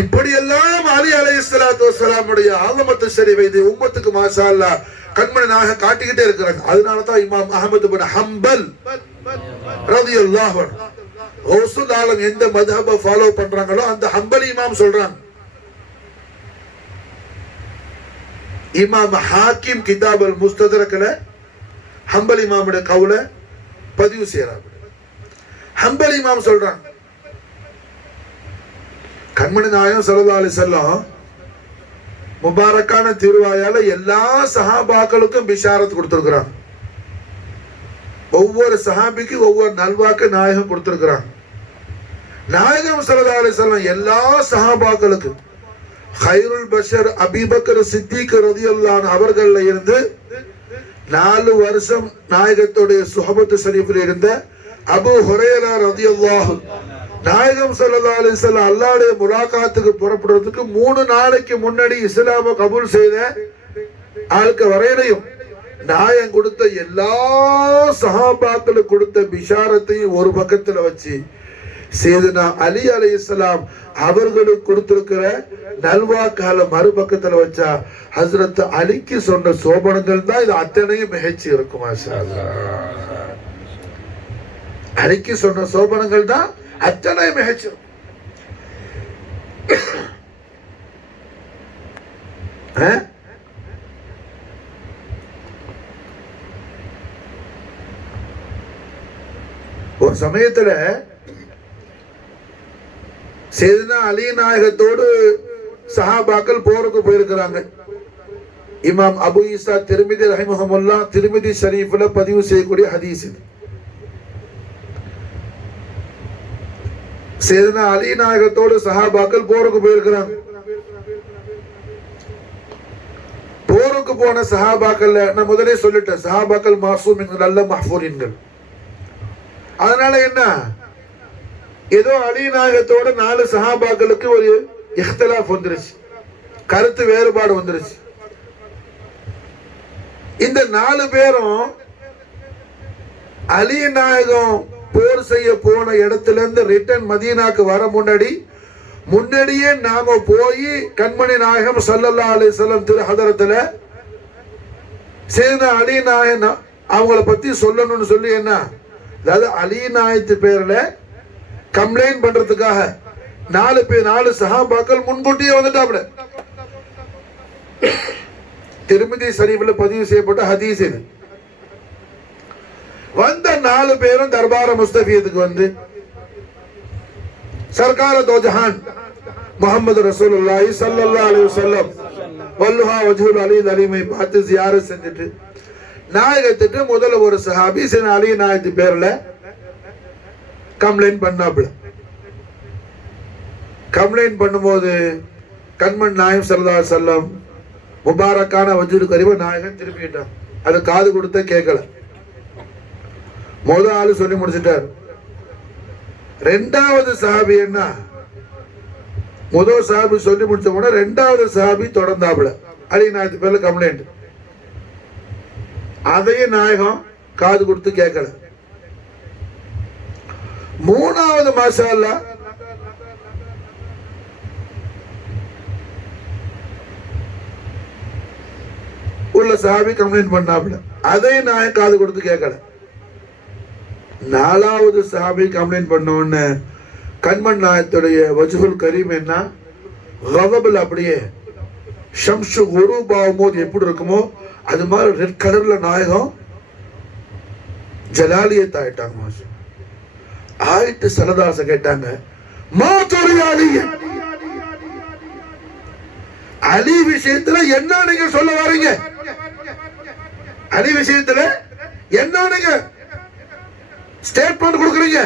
இப்படி எல்லாம் அலி அலைஹிஸ்ஸலாத்து வஸ்ஸலாமுடைய ஆலமத்து ஷரீஃபை இந்த உம்மத்துக்கு மாஷா அல்லாஹ் கண்மணி நாயக காட்டிக்கிட்டே இருக்கிறாங்க. அதனால தான் இமாம் அஹ்மத் இப்னு ஹம்பல் ரலியல்லாஹு அன்ஹு கௌசுல் ஆலம் எந்த மத்ஹபை ஃபாலோ பண்றாங்களோ அந்த ஹம்பலி இமாம் சொல்றாங்க. இமாம் ஹாக்கிம் கிதாப் அல் முஸ்தத்ரக்ல ஹம்பலி இமாமுடைய கவுல பதிவு செய்யறாங்க. ஹம்பலி இமாம் சொல்றாங்க, கண்மணி நாயகம் ஸல்லல்லாஹு அலைஹி வஸல்லம் முபாரக்கான திருவாயால எல்லா சஹாபாக்களுக்கும் பிஷாரத் கொடுத்திருக்கிறாங்க. ஒவ்வொரு சஹாபிக்கு ஒவ்வொரு நல்வாக்கு நாயகம் கொடுத்திருக்கிறாங்க. நாயகம் ஸல்லல்லாஹு அலைஹி வஸல்லம் எல்லா சஹாபாக்களுக்கு ஹைருல் பஷர் அபூபக்கர் சித்திக் ரலியல்லாஹு அன்ஹு அவர்கள்ல இருந்து 4 வருஷம் நாயகத்துடைய சுஹபத் ஷரீஃபில் இருந்த அபூ ஹுரைரா ரலியல்லாஹு நாயகம் ஸல்லல்லாஹு அலைஹி வஸல்லம் அல்லாஹ்வுடைய முலாகாத்துக்கு புறப்படுறதுக்கு 3 நாளைக்கு முன்னாடி இஸ்லாமை கபூல் செய்த ஆளுக்கு வரையிலையும் நாயகம் கொடுத்த எல்லா சஹாபாக்களுக்கு கொடுத்த பிஷாரத்தையும் ஒரு பக்கத்துல வச்சு சையதுனா அலி அலைஹிஸ்ஸலாம் அவர்களுக்கு கொடுத்திருக்கிற நல்வாக்கால மறுபக்கத்துல வச்சா ஹஸ்ரத் அலிக்கு சொன்ன சோபனங்கள் தான் இது அத்தனையும் மிகச்சி இருக்கும். மாஷா அல்லாஹ், அலிக்கு சொன்ன சோபனங்கள் தான் அத்தனை மிகச்சி. ஒரு சமயத்துல சையதுனா அலி நாயகத்தோடு சஹாபாக்கள் போருக்கு போயிருக்கிறாங்க. இமாம் அபு ஈசா திர்மிதி ரஹிமஹுல்லாஹ் திர்மிதி ஷரீஃப்ல பதிவு செய்யக்கூடிய ஹதீஸ் இது. சையதுனா அலி நாயகத்தோடு சஹாபாக்கள் போருக்கு போயிருக்கிறாங்க. போருக்கு போன சஹாபாக்கள் நான் முதலே சொல்லிட்டேன், சஹாபாக்கள் மாசூமின்கள் அல்ல மஹ்ஃபூரின்கள். அதனால என்ன, ஏதோ அலி நாயகத்தோட 4 சஹாபாக்களுக்கு ஒரு இஹ்திலாஃப் வந்துருச்சு, கருத்து வேறுபாடு வந்துருச்சு. இந்த 4 பேரும் அலி நாயகம் போர் செய்ய போன இடத்துல இருந்து ரிட்டர்ன் மதீனாக்கு வர முன்னாடியே நாம போய் கண்மணி நாயகம் ஸல்லல்லாஹு அலைஹி வஸல்லம் திரு ஹதரத்துல சையதுனா அலி நாயகம் அவங்கள பத்தி சொல்லணும்னு சொல்லி என்ன, அதாவது அலி நாயத்து பேர்ல கம்ப்ளைண்ட் பண்றதுக்காக 4 சஹாபாக்கள் முன்கூட்டியே வந்துட்டாப்ல. திர்மிதி ஷரீஃப்ல பதிவு செய்யப்பட்ட ஹதீஸ் இது. வந்த 4 பேரும் தர்பார முஸ்தஃபியத்துக்கு வந்து சர்க்கார தோ ஜஹான் முஹம்மது ரசூலுல்லாஹி ஸல்லல்லாஹு அலைஹி வஸல்லம் வல்லுஹா வஜ்ஹுல் அலி அலிமை பார்த்து ஜியாரத் செஞ்சுட்டு நாயகத்திட்டு முதல்ல ஒரு சஹாபி சையதுனா அலி நாயத்து பேர்ல கம்ப்ளைண்ட் பண்ணாப்ல. கம்ப்ளைண்ட் பண்ணும்போது கண்மண் நாயம் ஸல்லல்லாஹு அலைஹி வஸல்லம் முபாரக்கான வஜ்ஹுல் கரீம நாயகன் திருப்பிட்டான். அது காது கொடுத்த கேட்கல. முதல் ஆளு சொல்லி முடிச்சிட்டார். 2வது சஹாபி என்ன, முதல் சஹாபி சொல்லி முடிச்ச உடனே 2வது சஹாபி தொடர்ந்தாப்ல அலி நாயத்து பேர்ல கம்ப்ளைண்ட். அதையும் நாயகம் காது கொடுத்து கேட்கல. 3வது மாஷா அல்லாஹ் உள்ள சஹாபி கம்ப்ளைண்ட் பண்ணாப்ல, அதையும் நாயகம் காது கொடுத்து கேட்கல. 4வது சஹாபி கம்ப்ளைண்ட் பண்ண உடனே கண்மண் நாயத்துடைய வஜ்ஹுல் கரீம் என்ன, கதபுல் அப்படியே ஷம்சு குரூப் ஆகும்போது எப்படி இருக்குமோ அது மாதிரி ரெட் கலர்ல நாயகம் ஜலாலியத் ஆயிட்டாங்க. ஆயிட்டு சலதாச கேட்டாங்க, அலி விஷயத்துல என்ன நீங்க சொல்ல வரீங்க, அலி விஷயத்துல என்ன நீங்க ஸ்டேட்மெண்ட் கொடுக்குறீங்க?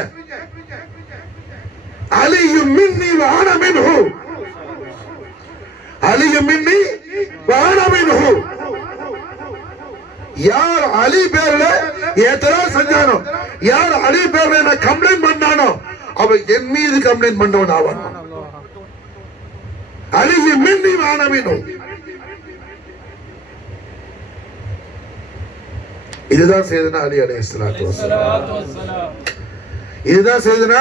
அலியும் மின்னி வானமின்ஹு, அலியும் மின்னி வானமின்ஹு. யார் அலி பேர்ல ஏத்தராஸ் செஞ்சானோ, யார் அலி பேர்ல என்ன கம்ப்ளைண்ட் பண்ணானோ அவன் என் மீது கம்ப்ளைண்ட் பண்ணவன் ஆவான். அலியும் மின்னி வானமின்ஹு. இதுதான் சையதுனா அலி அலைஹிஸ்ஸலாத்து வஸலாம். இதுதான் சையதுனா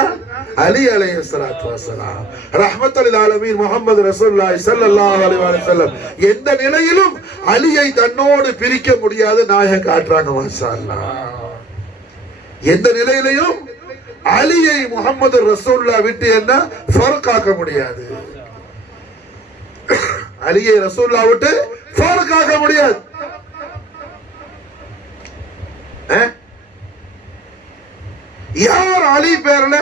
அலி அலைஹிஸ்ஸலாத்து வஸலாம். ரஹ்மத்துல் லில் ஆலமீன் முஹம்மது ரசூலுல்லாஹி ஸல்லல்லாஹு அலைஹி வஸல்லம் எந்த நிலையிலும் அலியை தன்னோடு பிரிக்க முடியாத நாயகம் காட்டுறாங்க. மாஷா அல்லாஹ், எந்த நிலையிலையும் அலியை முஹம்மது ரசூலுல்லாஹ் விட்டு என்ன ஃபர்க் ஆக்க முடியாது. அலியை ரசூலுல்லாஹ் விட்டு ஃபர்க் ஆக்க முடியாது. யார் அலி பேர்ல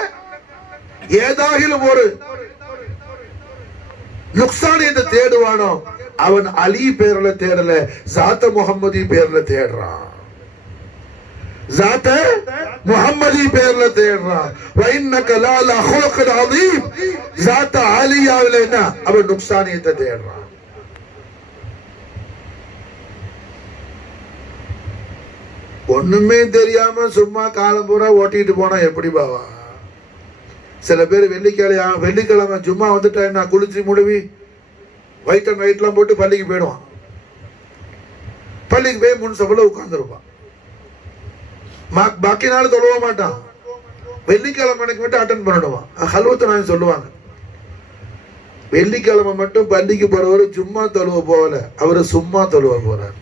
ஏதாகிலும் ஒரு நுக்சானியத்தை தேடுவானோ அவன் அலி பேர்ல தேடல, ஜாத்த முஹம்மதி பேர்ல தேடுறான். ஜாத்த முஹம்மதி பேர்ல தேடுறான். வைன்னக லஅலா ஹுலுகின் அதீம், ஸாத் ஆலியாவில என்ன அவன் நுக்சானியத்தை தேடுறான். ஒண்ணுமே தெரியாம சும்மா காலம் பூரா ஓட்டிட்டு போனா எப்படி பாவா? சில பேர் வெள்ளிக்கிழமை ஜும்மா வந்துட்டா என்ன குளிச்சு முழுவி ஒயிட் அண்ட் ஒயிட்லாம் போட்டு பள்ளிக்கு போயிடுவான். பள்ளிக்கு போய் முன் சபையில் உட்கார்ந்துருப்பான். பாக்கி நாள் தொழுவ மாட்டான். வெள்ளிக்கிழமை மட்டும் அட்டன் பண்ணிடுவான். ஹல்வத்து நான் சொல்லுவாங்க, வெள்ளிக்கிழமை மட்டும் பள்ளிக்கு போறவர் ஜும்மா தொழுவ போகல, அவரு சும்மா தொழுவ போறார்.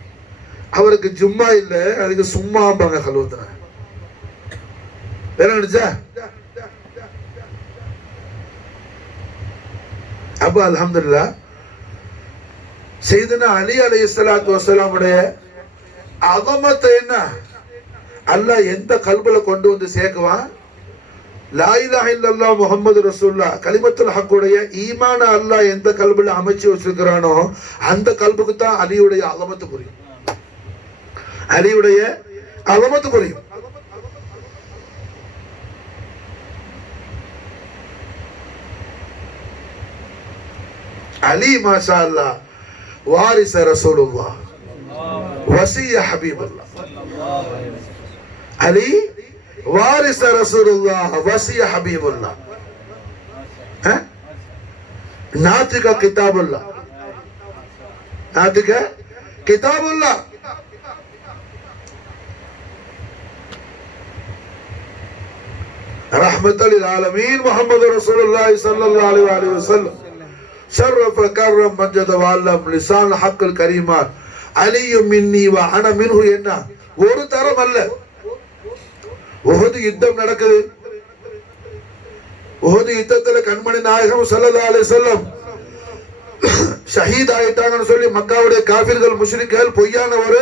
அவருக்கு ஜும்மா இல்ல, அதுக்கு சும்மாம்பாங்க ஹல்வத்து. வேற நினைச்சா அப்ப அல்ஹம்துலில்லாஹ் சையதுனா அலி அலைஹிஸ்ஸலாத்து வஸலாமுடைய அஸமத்தை என்ன அல்லாஹ் எந்த கல்புல கொண்டு வந்து சேர்க்குவான்? லா இலாஹ இல்லல்லாஹ் முஹம்மது ரசூலுல்லாஹ் கலிமத்துல் ஹக்குடைய ஈமான அல்லாஹ் எந்த கல்புல அமைச்சு வச்சிருக்கிறானோ அந்த கல்புக்கு தான் அலியுடைய அஸமத்து புரியும். அலியுடைய அஸமத்து புரியும். அலி மாஷா அல்லாஹ் வாரிச ரசூலுல்லாஹ் வசிய ஹபீபுல்லாஹ். அலி வாரிச ரசூலுல்லாஹ் வசிய ஹபீபுல்லாஹ். நாத்திக கிதாபுல்லாஹ், நாத்திக கிதாபுல்லாஹ். ரஹ்மத்தல் லில் ஆலமீன் முஹம்மது ரசூலுல்லாஹி ஸல்லல்லாஹு அலைஹி வஸல்லம் ஷர்ரஃப கர்ரம் மஜ்ஜத வஅல்லம் லிசான் ஹக்கல் கரீமாத் அலியு மின்னி வ அன மின்ஹு. என்ன ஒரு தரம் அல்ல. உஹது யுத்தம் நடக்குது. உஹது யுத்தத்துல கண்மணி நாயகம் ஸல்லல்லாஹு அலைஹி வஸல்லம் ஷஹீத் ஆயிட்டாங்கன்னு சொல்லி மக்காவுடைய காஃபிர்கள் முஷ்ரிக்குகள் பொய்யான ஒரு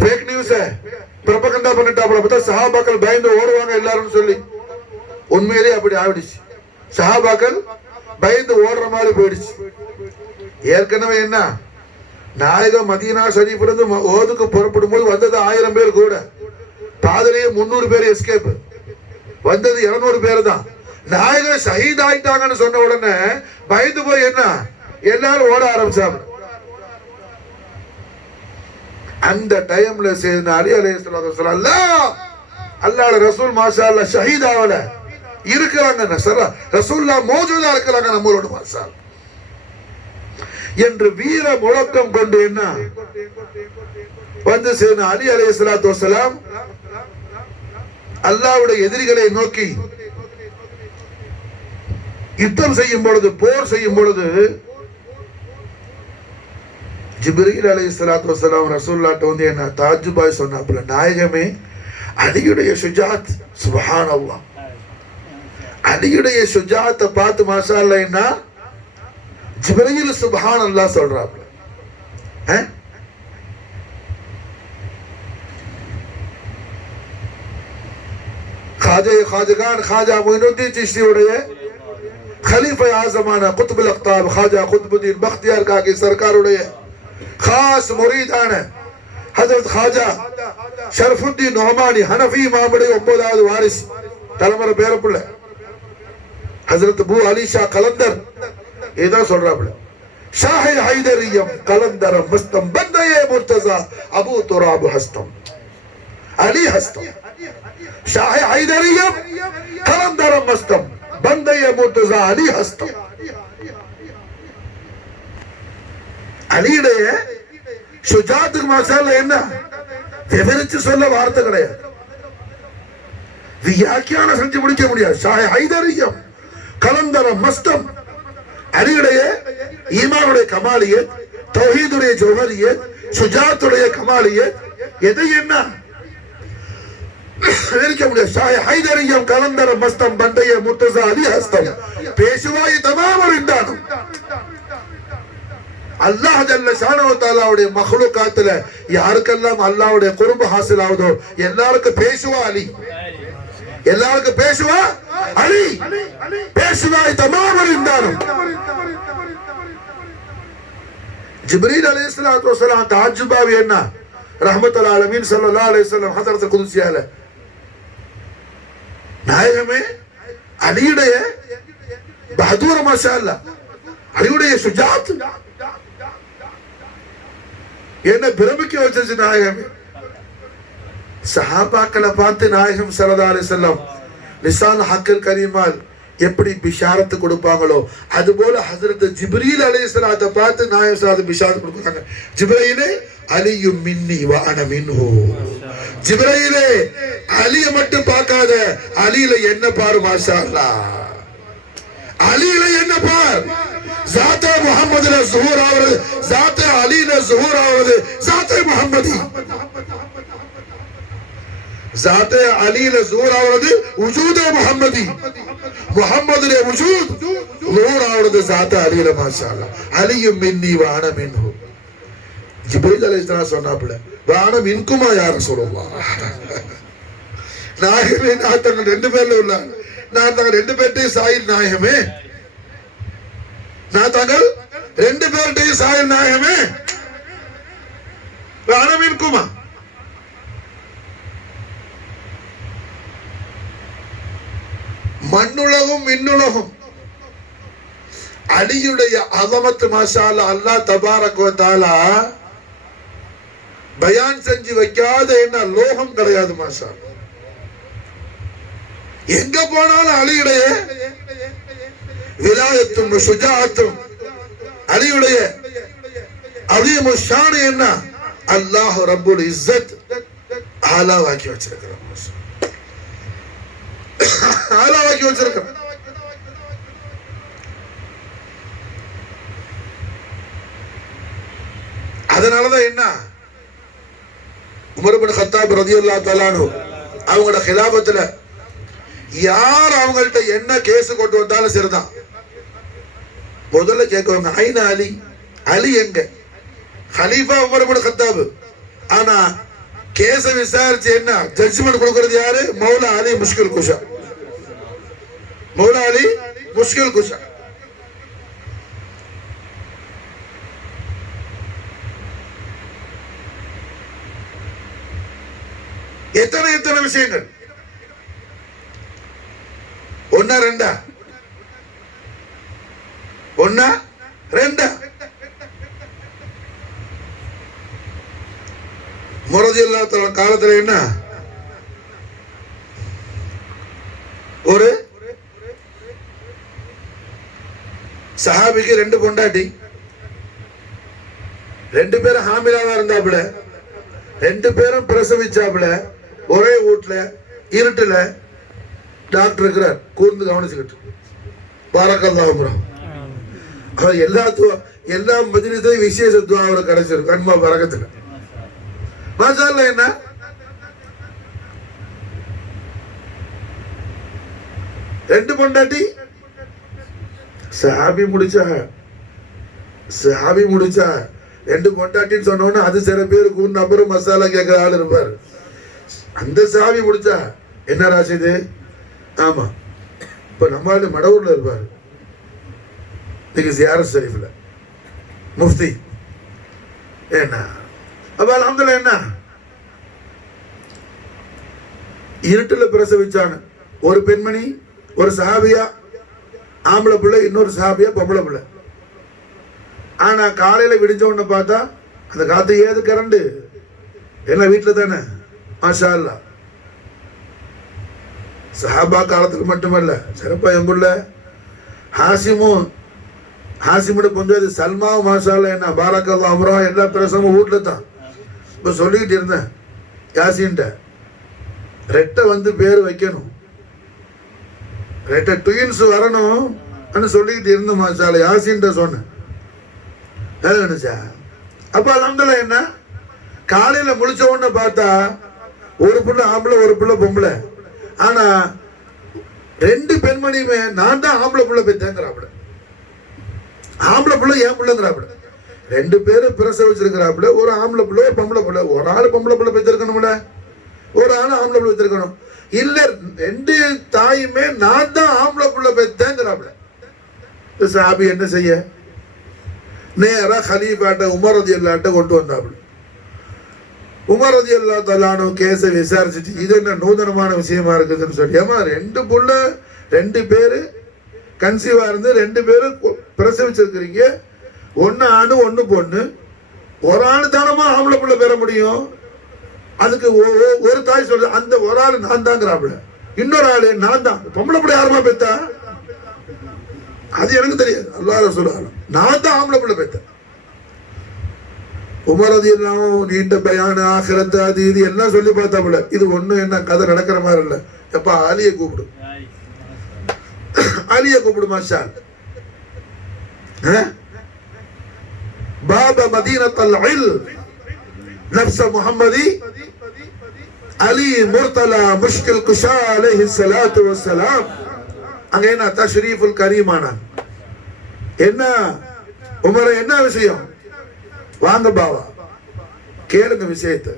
ஃபேக் நியூஸ் ப்ரொபகண்டா பண்ணிட்டாப்ல. பார்த்தா சஹாபாக்கள் பயந்து ஓடுவாங்க எல்லாரும் சொல்லி. உண்மையிலேயே அப்படி ஆயிடுச்சு. சஹாபாக்கள் பயந்து ஓடுற மாதிரி போயிடுச்சு. ஏற்கனவே என்ன நாயகம் மதீனா ஷரீஃப்ல இருந்து ஓதுக்கு புறப்படும் போது வந்தது 1000 பேர் கூட, பாதிலேயே 300 பேர் எஸ்கேப், வந்தது 200 பேர் தான். நாயகம் ஷஹீத் ஆயிட்டாங்கன்னு சொன்ன உடனே பயந்து போய் என்ன எல்லாரும் ஓட ஆரம்பிச்சாங்க. அந்த டைம்ல சையதுனா அலி அலைஹிஸ்ஸலாத்து வஸலாம் அல்லாஹ்வுடைய ரசூல் மாஷா அல்லாஹ் ஷஹீத் ஆவல இருக்கிறாங்க. ரசூலுல்லாஹ் மௌஜூதா இருக்கிறாங்க நம்மளோட மாஷா என்று வீர முழக்கம் கொண்டு என்ன வந்து சையதுனா அலி அலைஹிஸ்ஸலாத்து வஸலாம் அல்லாஹ்வுடைய எதிரிகளை நோக்கி யுத்தம் செய்யும் பொழுது, போர் செய்யும் பொழுது ஜிப்ரீல் அலைஹிஸ்ஸலாத்து வஸலாம் ரசூலுல்லாஹ்ட்ட வந்து என்ன தாஜ்ஜுபாய் சொன்னாப்ல, நாயகமே அலியுடைய ஷுஜாத் சுப்ஹானல்லாஹ், அலியுடைய ஷுஜாத்தை பார்த்து மாஷா அல்லாஹ் என்ன ஜிப்ரீல் சுப்ஹானல்லாஹ் சொல்றாப்ல. खाजागान खाजा मोइनुद्दीन चिश्तीயுடைய खलीफा आजमाना कुतुबुल अख्ताब खाजा कुतुबुद्दीन बख्तियार काकी सरकारुடைய खास मुरीदाன हजरत खाजा शरफुद्दीन नोमानी हनफी इमामुடைய 9வது வாரிஸ் தலைமுறை பேரப்புள்ள हजरत अबू अली शाह कलंदर இதான் சொல்றாப்ல. ஷாஹி ஹைதரியம் கலந்தரம் மஸ்தம் பந்தயே முர்தஸா அபூ துராப் ஹஸ்தம் அலி ஹஸ்தம். ஷாஹி ஹைதரியம் கலந்தரம் மஸ்தம் பந்தயே முர்தஸா அலி ஹஸ்தம். அலியுடைய ஷுஜாத்துக்கு மாஷாஅல்லாஹ் என்ன விவரிச்சு சொல்ல வார்த்தை கிடையாது, வியாக்கியானம் செஞ்சு முடிக்க முடியாது. ஷாஹி ஹைதரியம் கலந்தரம் மஸ்தம் அலியுடைய ஈமானுடைய கமாலியத், தௌஹீதுடைய ஜௌஹரியத், ஷுஜாத்துடைய கமாலியத், எதை என்ன விவரிக்க முடியாது. ஷாஹி ஹைதரியம் கலந்தரம் மஸ்தம் பந்தயே முர்தஸா அலி ஹஸ்தம். பேஷுவாய் தமாமர் இந்தானம் அல்லாஹ் ஜல்ல ஷானஹு வ தஆலாவுடைய மக்லூகாத்துல யாருக்கெல்லாம் அல்லாஹ்வுடைய குர்பு ஹாசில் ஆகுதோ எல்லாருக்கும் பேஷுவா அலி, எல்லாருக்கும் பேஷுவா அலி, பேஷுவாய் தமாமர் இந்தானம். ஜிப்ரீல் அலைஹிஸ்ஸலாத்து வஸலாம் தாஜ்ஜுபாவி என்ன ரஹ்மத்துல் ஆலமீன் ஸல்லல்லாஹு அலைஹி வஸல்லம் ஹஜ்ரத்துல் குதுஸியால நாயகமே அலியுடைய பஹதூர மாஷா அல்லாஹ், அலியுடைய சுஜாத் என்ன பிரமிக்க வச்சிருச்சு நாயகமே. சஹாபாக்களை பார்த்து நாயகம் ஸல்லல்லாஹு அலைஹி வஸல்லம் லிசான் ஹக்கல் கரீமால் எப்படி பிஷாரத்து கொடுப்பாங்களோ அதுபோல ஹஜ்ரத் ஜிப்ரீல் அலைஹிஸ்ஸலாத்தை பார்த்து நாயகம் ஸல்லல்லாஹு பிஷாரத் கொடுத்தாங்க. ஜிப்ரீலே அலியும் மின்னி வ அன மின்ஹு. ஜிப்ரீலே அலியை மட்டும் பார்க்காத, அலியில என்ன பாரு மாஷா அல்லாஹ், அலியில என்ன பார். ज़ाते मोहम्मद ने ज़ुहूर आवर्द, ज़ाते अली ने ज़ुहूर आवर्द, ज़ाते मोहम्मदी, ज़ाते अली ने ज़ुहूर आवर्द, वजूद मोहम्मदी, मोहम्मद ने वजूद ज़ुहूर आवर्द, ज़ाते अली ने माशाअल्लाह, अली मिन्नी व अना मिन्हु. जिब्रील अलैहिस्सलाम சொன்னாப்ல, व अना मिनकुमा या रसूलल्लाह. நாயகமே நான் தங்க ரெண்டு பேர்ல உள்ள, நான் தங்க ரெண்டு பேர்ட்டே சாயில் நாயகமே, நான் தாங்கள் ரெண்டு பேர்ட்டையும் சாயல் நாயகமே. அனமின்குமா மண்ணுலகும் விண்ணுலகும் அலியுடைய அஸமத் மாஷா அல்லாஹ். அல்லாஹ் தபாரக வ தஆலா பயான் செஞ்சு வைக்காத என்ன லோகம் கிடையாது மாஷா அல்லாஹ். எங்க போனாலும் அலியுடைய விலாயத்தும் சுஜாஅத்தும், அலியுடைய அலீமு ஷான் என்ன அல்லாஹ் ரப்புல் இஸ்ஸத் ஆலாவாக்கி வச்சிருக்கிறான், ஆலாவாக்கி வச்சிருக்கிறான். அதனாலதான் என்ன உமர் இப்னு கத்தாப் ரலியல்லாஹு தஆலா அன்ஹு அவங்களோட খিলাফத்துல யார் அவங்கள்ட்ட என்ன கேஸ் கொண்டு வந்தாலும் சரிதான், முதல்ல கேட்குவாங்க ஐனா அலி, அலி எங்க? ஹலீஃபா உமர் இப்னு கத்தாப். ஆனா கேஸ விசாரிச்சு என்ன ஜட்ஜ்மெண்ட் கொடுக்கிறது யாரு? மௌலா அலி முஷ்கில் குஷா. மௌலா அலி முஷ்கில் குஷா. எத்தனை எத்தனை விஷயங்கள், ஒன்னா ரெண்டா, ஒன்னா ரெண்டா. ரலியல்லாஹு காலத்துல என்ன ஒரு சஹாபிக்கு ரெண்டு பொண்டாட்டி, ரெண்டு பேரும் ஹாமிலாவா இருந்தாப்புல, ரெண்டு பேரும் பிரசவிச்சாப்புல, ஒரே வீட்டுல இருட்டுல டாக்டர் இருக்கிறார் கூர்ந்து கவனிச்சுக்கிட்டு. பாரக்கல்லாஹு ப்ரோ. எல்லா மஜ்லிஸ்லயும் விசேஷ துஆ அவருக்கு கிடைச்சிருக்கு கண்மா பரக்கத்துல. மாஷா அல்லாஹ். என்ன ரெண்டு பொண்டாட்டி சஹாபி முடிச்சா, சஹாபி முடிச்சா ரெண்டு பொண்டாட்டின்னு சொன்னோன்னா அது சில பேர் கூர்ந்து அப்புறம் மசாலா கேட்கிற ஆள் இருப்பார். அந்த சஹாபி முடிச்சா என்ன ராசிது? ஆமா, இப்ப நம்ம மடவூர்ல இருப்பாரு, இன்னைக்கு ஜியாரத் ஷரீஃப்ல முஃப்தி. என்ன அப்ப அல்ஹம்துலில்லாஹ். என்ன இருட்டுல பிரசவிச்சாங்க ஒரு பெண்மணி, ஒரு சஹாபியா ஆம்பளை பிள்ளை, இன்னொரு சஹாபியா பொம்பளை பிள்ளை. ஆனா காலையில விடிஞ்ச உடனே பார்த்தா அந்த காத்து ஏது கரண்டு என்ன வீட்டுல தானே. மாஷா அல்லாஹ். சஹாபா காலத்துக்கு மட்டுமல்ல, சிறப்பா எம்புள்ள ஹாசிமும், ஹாசிமோட பொஞ்சாது சல்மாவும் மாஷா அல்லாஹ். என்ன பாரக்கல்லாஹு அம்ரா, எல்லா பிரசவமும் வீட்டுல தான். இப்ப சொல்லிக்கிட்டு இருந்தேன் யாசின்ட்ட, ரெட்டை வந்து பேர் வைக்கணும், ரெட்டை ட்வின்ஸ் வரணும் சொல்லிக்கிட்டு இருந்த மாஷா அல்லாஹ். யாசின்ட்ட சொன்னேன். நினைச்சா அப்ப அல்ஹம்துலில்லாஹ். என்ன காலையில முழிச்ச உடனே பார்த்தா ஒரு பிள்ளை ஆம்பளை, ஒரு பிள்ளை பொம்பளை. ஆனா ரெண்டு பெண்மணியுமே நான் தான் ஆம்பளை பிள்ளை பெற்றேங்கிறாப்புல, ஆம்பளை பிள்ளை ஏன் பிள்ளைங்கிறாப்புல. ரெண்டு பேரும் பிரசவிச்சிருக்கிறாப்புல, ஒரு ஆம்பளை பிள்ளை ஒரு பொம்பளை பிள்ளை. ஒரு ஆள் பொம்பளை பிள்ளை பெற்றிருக்கணும்ல, ஒரு ஆள் ஆம்பளை பிள்ளை பெற்றிருக்கணும். இல்ல ரெண்டு தாயுமே நான் தான் ஆம்பளை பிள்ளை பெற்றேங்கிறாப்புல. சாபி என்ன செய்ய, நேரா ஹலீஃபாட்ட உமர் ரலியல்லாஹு கொண்டு வந்தாப்புல. உமர் ரலியல்லாஹு தஆலா கேஸை விசாரிச்சுட்டு இது என்ன நூதனமான விஷயமா இருக்குதுன்னு சொல்லி, ஏமா 2 புள்ள 2 பேரு கன்சீவா இருந்து 2 பேரும் பிரசவிச்சிருக்கிறீங்க, 1 ஆணு 1 பொண்ணு, ஒரு ஆணு தானமா ஆம்பளை புள்ள பெற முடியும், அதுக்கு ஒரு தாய் சொல்ற அந்த ஒரு ஆளு நான் தாங்கிறாப்புல, இன்னொரு ஆளு நான் தான், பொம்பளை பிள்ளை யாருமா பெத்தா அது எனக்கு தெரியாது, அல்லாஹ் ரசூல் ஆலம், நான் தான் ஆம்பளை பிள்ளை பெத்தேன். உமர் ரலியல்லாஹு நீண்ட பயான ஆகிரத்து அது இது எல்லாம் சொல்லி பார்த்தாப்புல, இது ஒண்ணும் என்ன கதை நடக்கிற மாதிரி இல்ல, எப்பா அலியை கூப்பிடு, அலியை கூப்பிடு மாஷா பாபா மதீனத்துல் இல்ம் நஃப்ஸ முஹம்மதி அலி முர்தலா முஷ்கில் குஷா அலைஹி ஸலாத்து வஸ்ஸலாம். அங்க என்ன தஷ்ரீஃபுல் கரீமான என்ன உமர என்ன விஷயம், வாங்க பாவா கேளுங்க விஷயத்தை.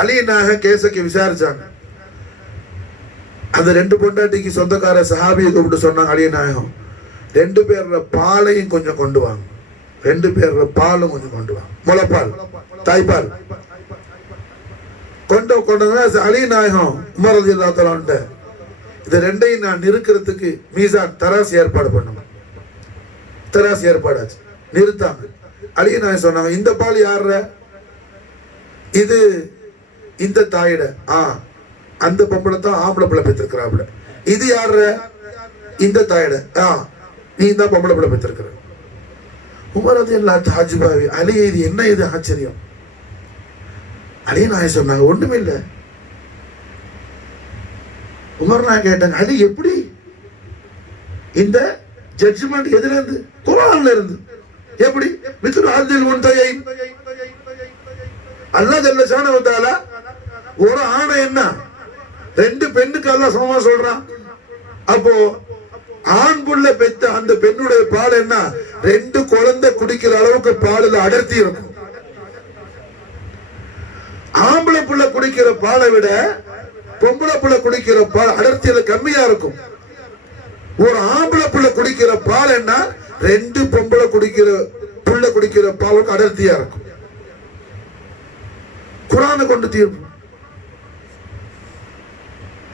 அலி நாக கேஸுக்கு விசாரிச்சாங்க. அந்த 2 பொண்டாட்டிக்கு சொந்தக்கார சஹாபியை கூப்பிட்டு சொன்னாங்க, அலி நாயகம் 2 பேர்ல பாலையும் கொஞ்சம் கொண்டு வாங்க, 2 பேர்ல பாலும் கொஞ்சம் கொண்டு வாங்க, முளைப்பால் தாய்ப்பால் கொண்டு அலி நாயகம் உமர் ரலியல்லாஹு தஆலா இது 2ஐயும் நான் நிறுக்கிறதுக்கு மீசான் தராசு ஏற்பாடு பண்ணணும். தராசு ஏற்பாடாச்சு, நிறுத்தாங்க. அலி நாயகம் சொன்னாங்க, இந்த பால் யார, இது இந்த தாயிட, அந்த பொம்பளை தான் ஆம்பளை பிள்ளை பெற்றிருக்கிறாப்புல, இது யார இந்த தாயிட, நீ தான் பொம்பளை பிள்ளை பெற்றிருக்கிற. உமர் ரலியல்லாஹு தாஜ்பாவி அலி இது என்ன இது ஆச்சரியம். அலி நாயகம் சொன்னாங்க, ஒண்ணுமே இல்லை. உமர் நான் கேட்டாங்க, அலி எப்படி இந்த ஜட்ஜ்மெண்ட் எதுல இருந்து, குர்ஆன்ல இருந்து, எப்படி மித்ரு ஹாதில் முன்தயைன் அல்லாஹ் ஜல்ல ஷானஹு வ தஆலா ஒரு ஆணை என்ன 2 பெண்ணுக்கு அல்லாஹ் சமமா சொல்றான். அப்போ ஆண் புள்ள பெத்த அந்த பெண்ணுடைய பால் என்ன 2 குழந்தை குடிக்கிற அளவுக்கு பாலில் அடர்த்தி இருக்கும். ஆம்பளை புள்ள குடிக்கிற பாலை விட பொம்பளை புள்ள குடிக்கிற பால் அடர்த்தியில கம்மியா இருக்கும். ஒரு ஆம்பளை புள்ள குடிக்கிற பால் என்ன 2 பொம்பளை புள்ள குடிக்கிற பாலுக்கு அடர்த்தியா இருக்கும். குர்ஆனை கொண்டு தீர்ப்பு.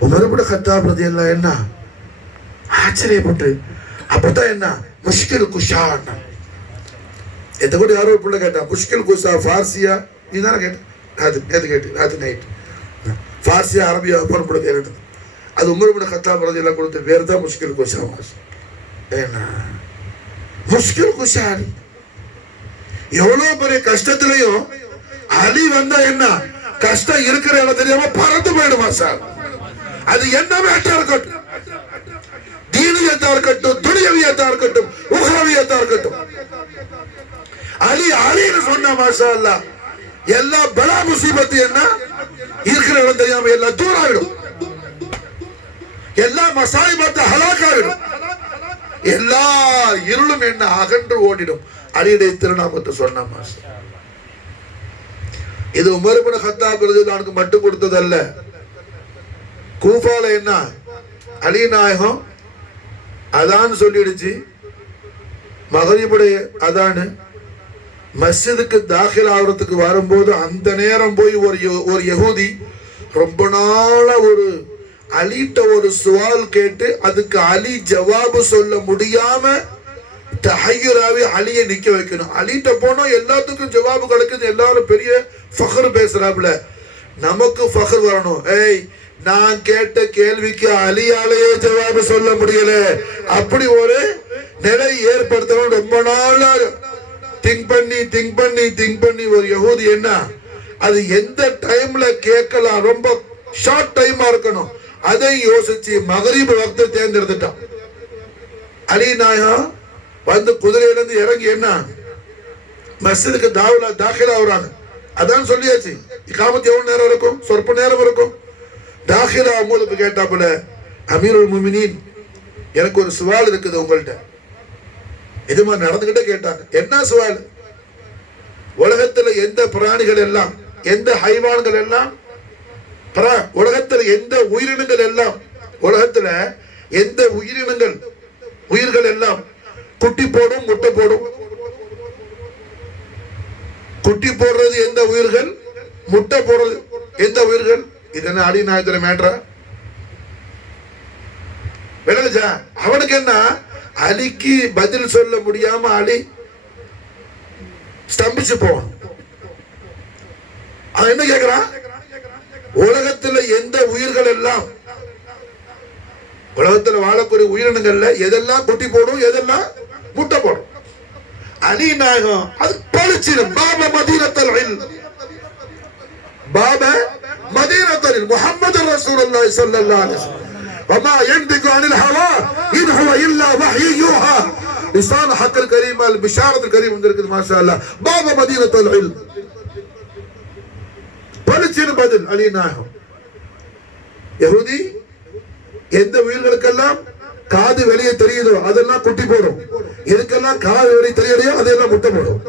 உமர் இப்னு கத்தாப் ரலியல்லாஹு என்ன ஆச்சரியப்பட்டு, அப்பதான் என்ன முஷ்கில் குஷா, எத்த கூட யாரோ புள்ள கேட்டா முஷ்கில் குஷா ஃபார்சியா, நீதானே கேட்ட, அது கேட்டு ராத்து நைட் ஃபார்சியா அரபியா புறப்பட கேட்டு, அது உமர் இப்னு கத்தாப் ரலியல்லாஹு கொடுத்த பேர் தான் முஷ்கில் குஷா. என்ன முஷ்கில் குஷா, எவ்வளவு பெரிய கஷ்டத்திலையும் அலி வந்தா என்ன கஷ்டம் இருக்கிற இடம் தெரியாம பறந்து போயிடுமா சார். அது என்ன வேட்டா இருக்கட்டும், தீனியத்தா இருக்கட்டும், துனியவியத்தா இருக்கட்டும், உஹ்ரவியத்தா இருக்கட்டும், அலின்னு சொன்ன மாஷா அல்லாஹ் எல்லா பலா முசீபத்து என்ன இருக்கிற இடம் தெரியாம எல்லாம் தூராயிடும், எல்லா மசாயிபத்தை ஹலாக்காயிடும், எல்லா இருளும் என்ன அகன்று ஓடிடும். அலியுடைய திருநாமத்தை சொன்ன மாஷா. இது உமர் இப்னு கத்தாப் ரலியல்லாஹு மட்டும் கொடுத்ததல்ல. கூஃபால என்ன அலி நாயகம் அதான் சொல்லிடுச்சு, மகரிபுடைய அதானு மஸ்ஜிதுக்கு தாখিল ஆகிறதுக்கு வரும்போது அந்த நேரம் போய் ஒரு யஹூதி ரொம்ப நாளா ஒரு அலிட்ட ஒரு சுவால் கேட்டு அதுக்கு அலி ஜவாபு சொல்ல முடியாம தஹய்யுராவி அலியை நிக்க வைக்கணும். அலிட்ட போனா எல்லாத்துக்கும் ஜவாபு கிடைக்குது, எல்லாரும் பெரிய ஃபக்ர் பேசுறாப்புல, நமக்கு ஃபக்ர் வரணும். ஏய் நான் கேட்ட கேள்விக்கு அலியாலேயே ஜவாபு சொல்ல முடியல, அப்படி ஒரு நிலை ஏற்படுத்தணும். ரொம்ப நாளா திங்க் பண்ணி ஒரு யஹூதி என்ன அது எந்த டைம்ல கேட்கலாம், ரொம்ப ஷார்ட் டைமா இருக்கணும், அதை யோசிச்சு மகரிப் வக்தை தேர்ந்தெடுத்துட்டான். அலி நாயகம் வந்து குதிரையில இருந்து இறங்கி என்ன மஸ்ஜிதுக்கு தாখিল ஆகுறாங்க. அதான் சொல்லியாச்சு, இகாமத் எவ்வளவு நேரம் இருக்கும், சொற்ப நேரம் இருக்கும். தாখিল ஆகும்போது கேட்டாப்புல, அமீருல் முஃமினீன் எனக்கு ஒரு சவால் இருக்குது உங்கள்கிட்ட. இது மாதிரி நடந்துகிட்டே கேட்டாங்க. என்ன சவால்? உலகத்துல எந்த பிராணிகள் எல்லாம், எந்த ஹைவான்கள் எல்லாம், உலகத்துல எந்த உயிரினங்கள் எல்லாம், உலகத்துல எந்த உயிர்கள் எல்லாம் குட்டி போடும், முட்டை போடும். குட்டி போடுறது எந்த உயிர்கள்? முட்டை போடுறது எந்த உயிர்கள்? இது என்ன அலி நாயகத்துல மேட்ரா? விளங்குச்சா? அவனுக்கு என்ன, அலிக்கு பதில் சொல்ல முடியாம அலி ஸ்தம்பிச்சு போவான். அவன் என்ன கேட்கிறான்? உலகத்துல எந்த உயிர்கள் எல்லாம், உலகத்துல வாழக்கூடிய உயிரினங்கள்ல எதெல்லாம் குட்டி போடும், எதெல்லாம் முட்டை போடும்? அலி நாயகம் அது பழிச்சிடும். பாப மதீனத்தல் இல்ம், பாப மதீனத்தல் முஹம்மது ரசூலுல்லாஹி ஸல்லல்லாஹு அலைஹி வஸல்லம் வமா யன்திகு அனில் ஹவா இன் ஹுவ இல்லா வஹ்யு யூஹா லிசான் ஹக்கல் கரீம் அல் பிஷாரத்துல் கரீம் வந்திருக்குது. மாஷா அல்லாஹ். பாப மதீனத்தல் இல்ம் பழிச்சிடும் பதில் அலி நாயகம். யஹூதி எந்த உயிர்களுக்கெல்லாம் காது வெளியே தெரியுதோ அதெல்லாம் குட்டி போடும், எதுக்கெல்லாம் காது வெளியே தெரியலையோ அதெல்லாம் முட்டை போடும்.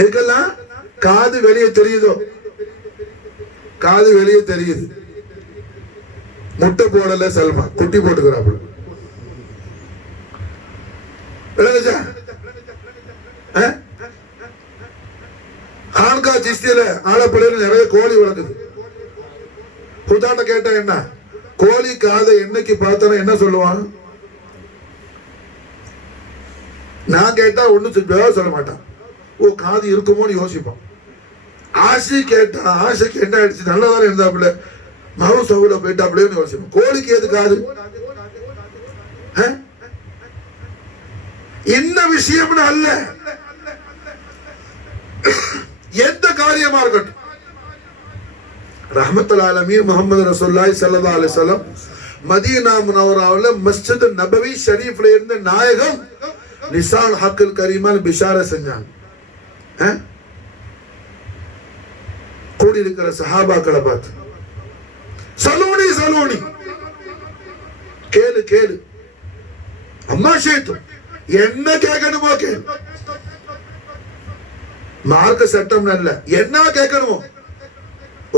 எதுக்கெல்லாம் காது வெளியே தெரியுதோ, காது வெளியே தெரியுது, முட்டை போடல சல்மா, குட்டி போட்டுக்கிறாப்புல. ஹான்கா சிஸ்தியில ஆலப்படையில நிறைய கோழி வளர்க்குது. புதாட்ட கேட்டா என்ன, கோழி காதை என்னைக்கு பார்த்தா என்ன சொல்லுவான்? நான் கேட்டா ஒண்ணு சொல்ல மாட்டான், ஓ காது இருக்குமோன்னு யோசிப்பான். ஆசை கேட்டா ஆசைக்கு என்ன ஆயிடுச்சு, நல்லதானே இருந்தாப்புல, மகவு சவுல போயிட்டாப்புலேன்னு யோசிப்பான். கோழிக்கு எது காது? என்ன விஷயம்னு அல்ல, எந்த காரியமா இருக்கட்டும். ரஹ்மத்துல் ஆலமீன் முஹம்மது ரசூலுல்லாஹி ஸல்லல்லாஹு அலைஹி வஸல்லம் மதீனா முனவராவுல மஸ்ஜித் நபவி ஷரீஃப்ல இருந்த நாயகம் லிசான் ஹக்கல் கரீமால் பிஷார செஞ்சாங்க. கூடி இருக்கிற சஹாபாக்களை பார்த்து, சலூனி சலூனி, கேளு கேளு, அம்மா ஷேத்து, என்ன கேட்கணுமோ கேளு. மார்க்க சட்டம் அல்ல, என்ன கேட்கணுமோ.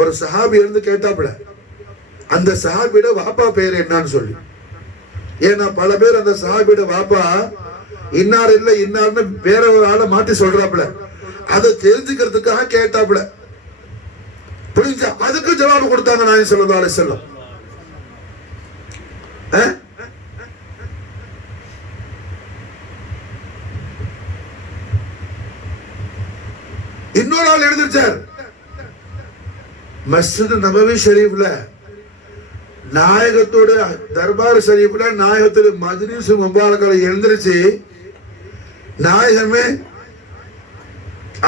ஒரு சஹாபி இருந்து கேட்டாப்புல, அந்த சஹாபியோட வாப்பா பேர் என்னன்னு சொல்லி. ஏன்னா பல பேர் அந்த சஹாபியோட வாப்பா இன்னார் இல்ல இன்னார்னு வேற ஒரு ஆளை மாட்டி சொல்றாப்புல, அதை தெரிஞ்சுக்கிறதுக்காக கேட்டாப்புல. புரிஞ்சா? அதுக்கு ஜவாபு கொடுத்தாங்க நாயகம் ஸல்லல்லாஹு அலைஹி வஸல்லம். இன்னொரு ஆள் எழுதிச்சார், மஸ்ஜித் நபவி ஷரீஃப்ல நாயகத்தோட தர்பார் ஷரீஃப்ல நாயகத்தோட மஜ்லிஸ் முபாரக்ல எழுந்திருச்சு, நாயகமே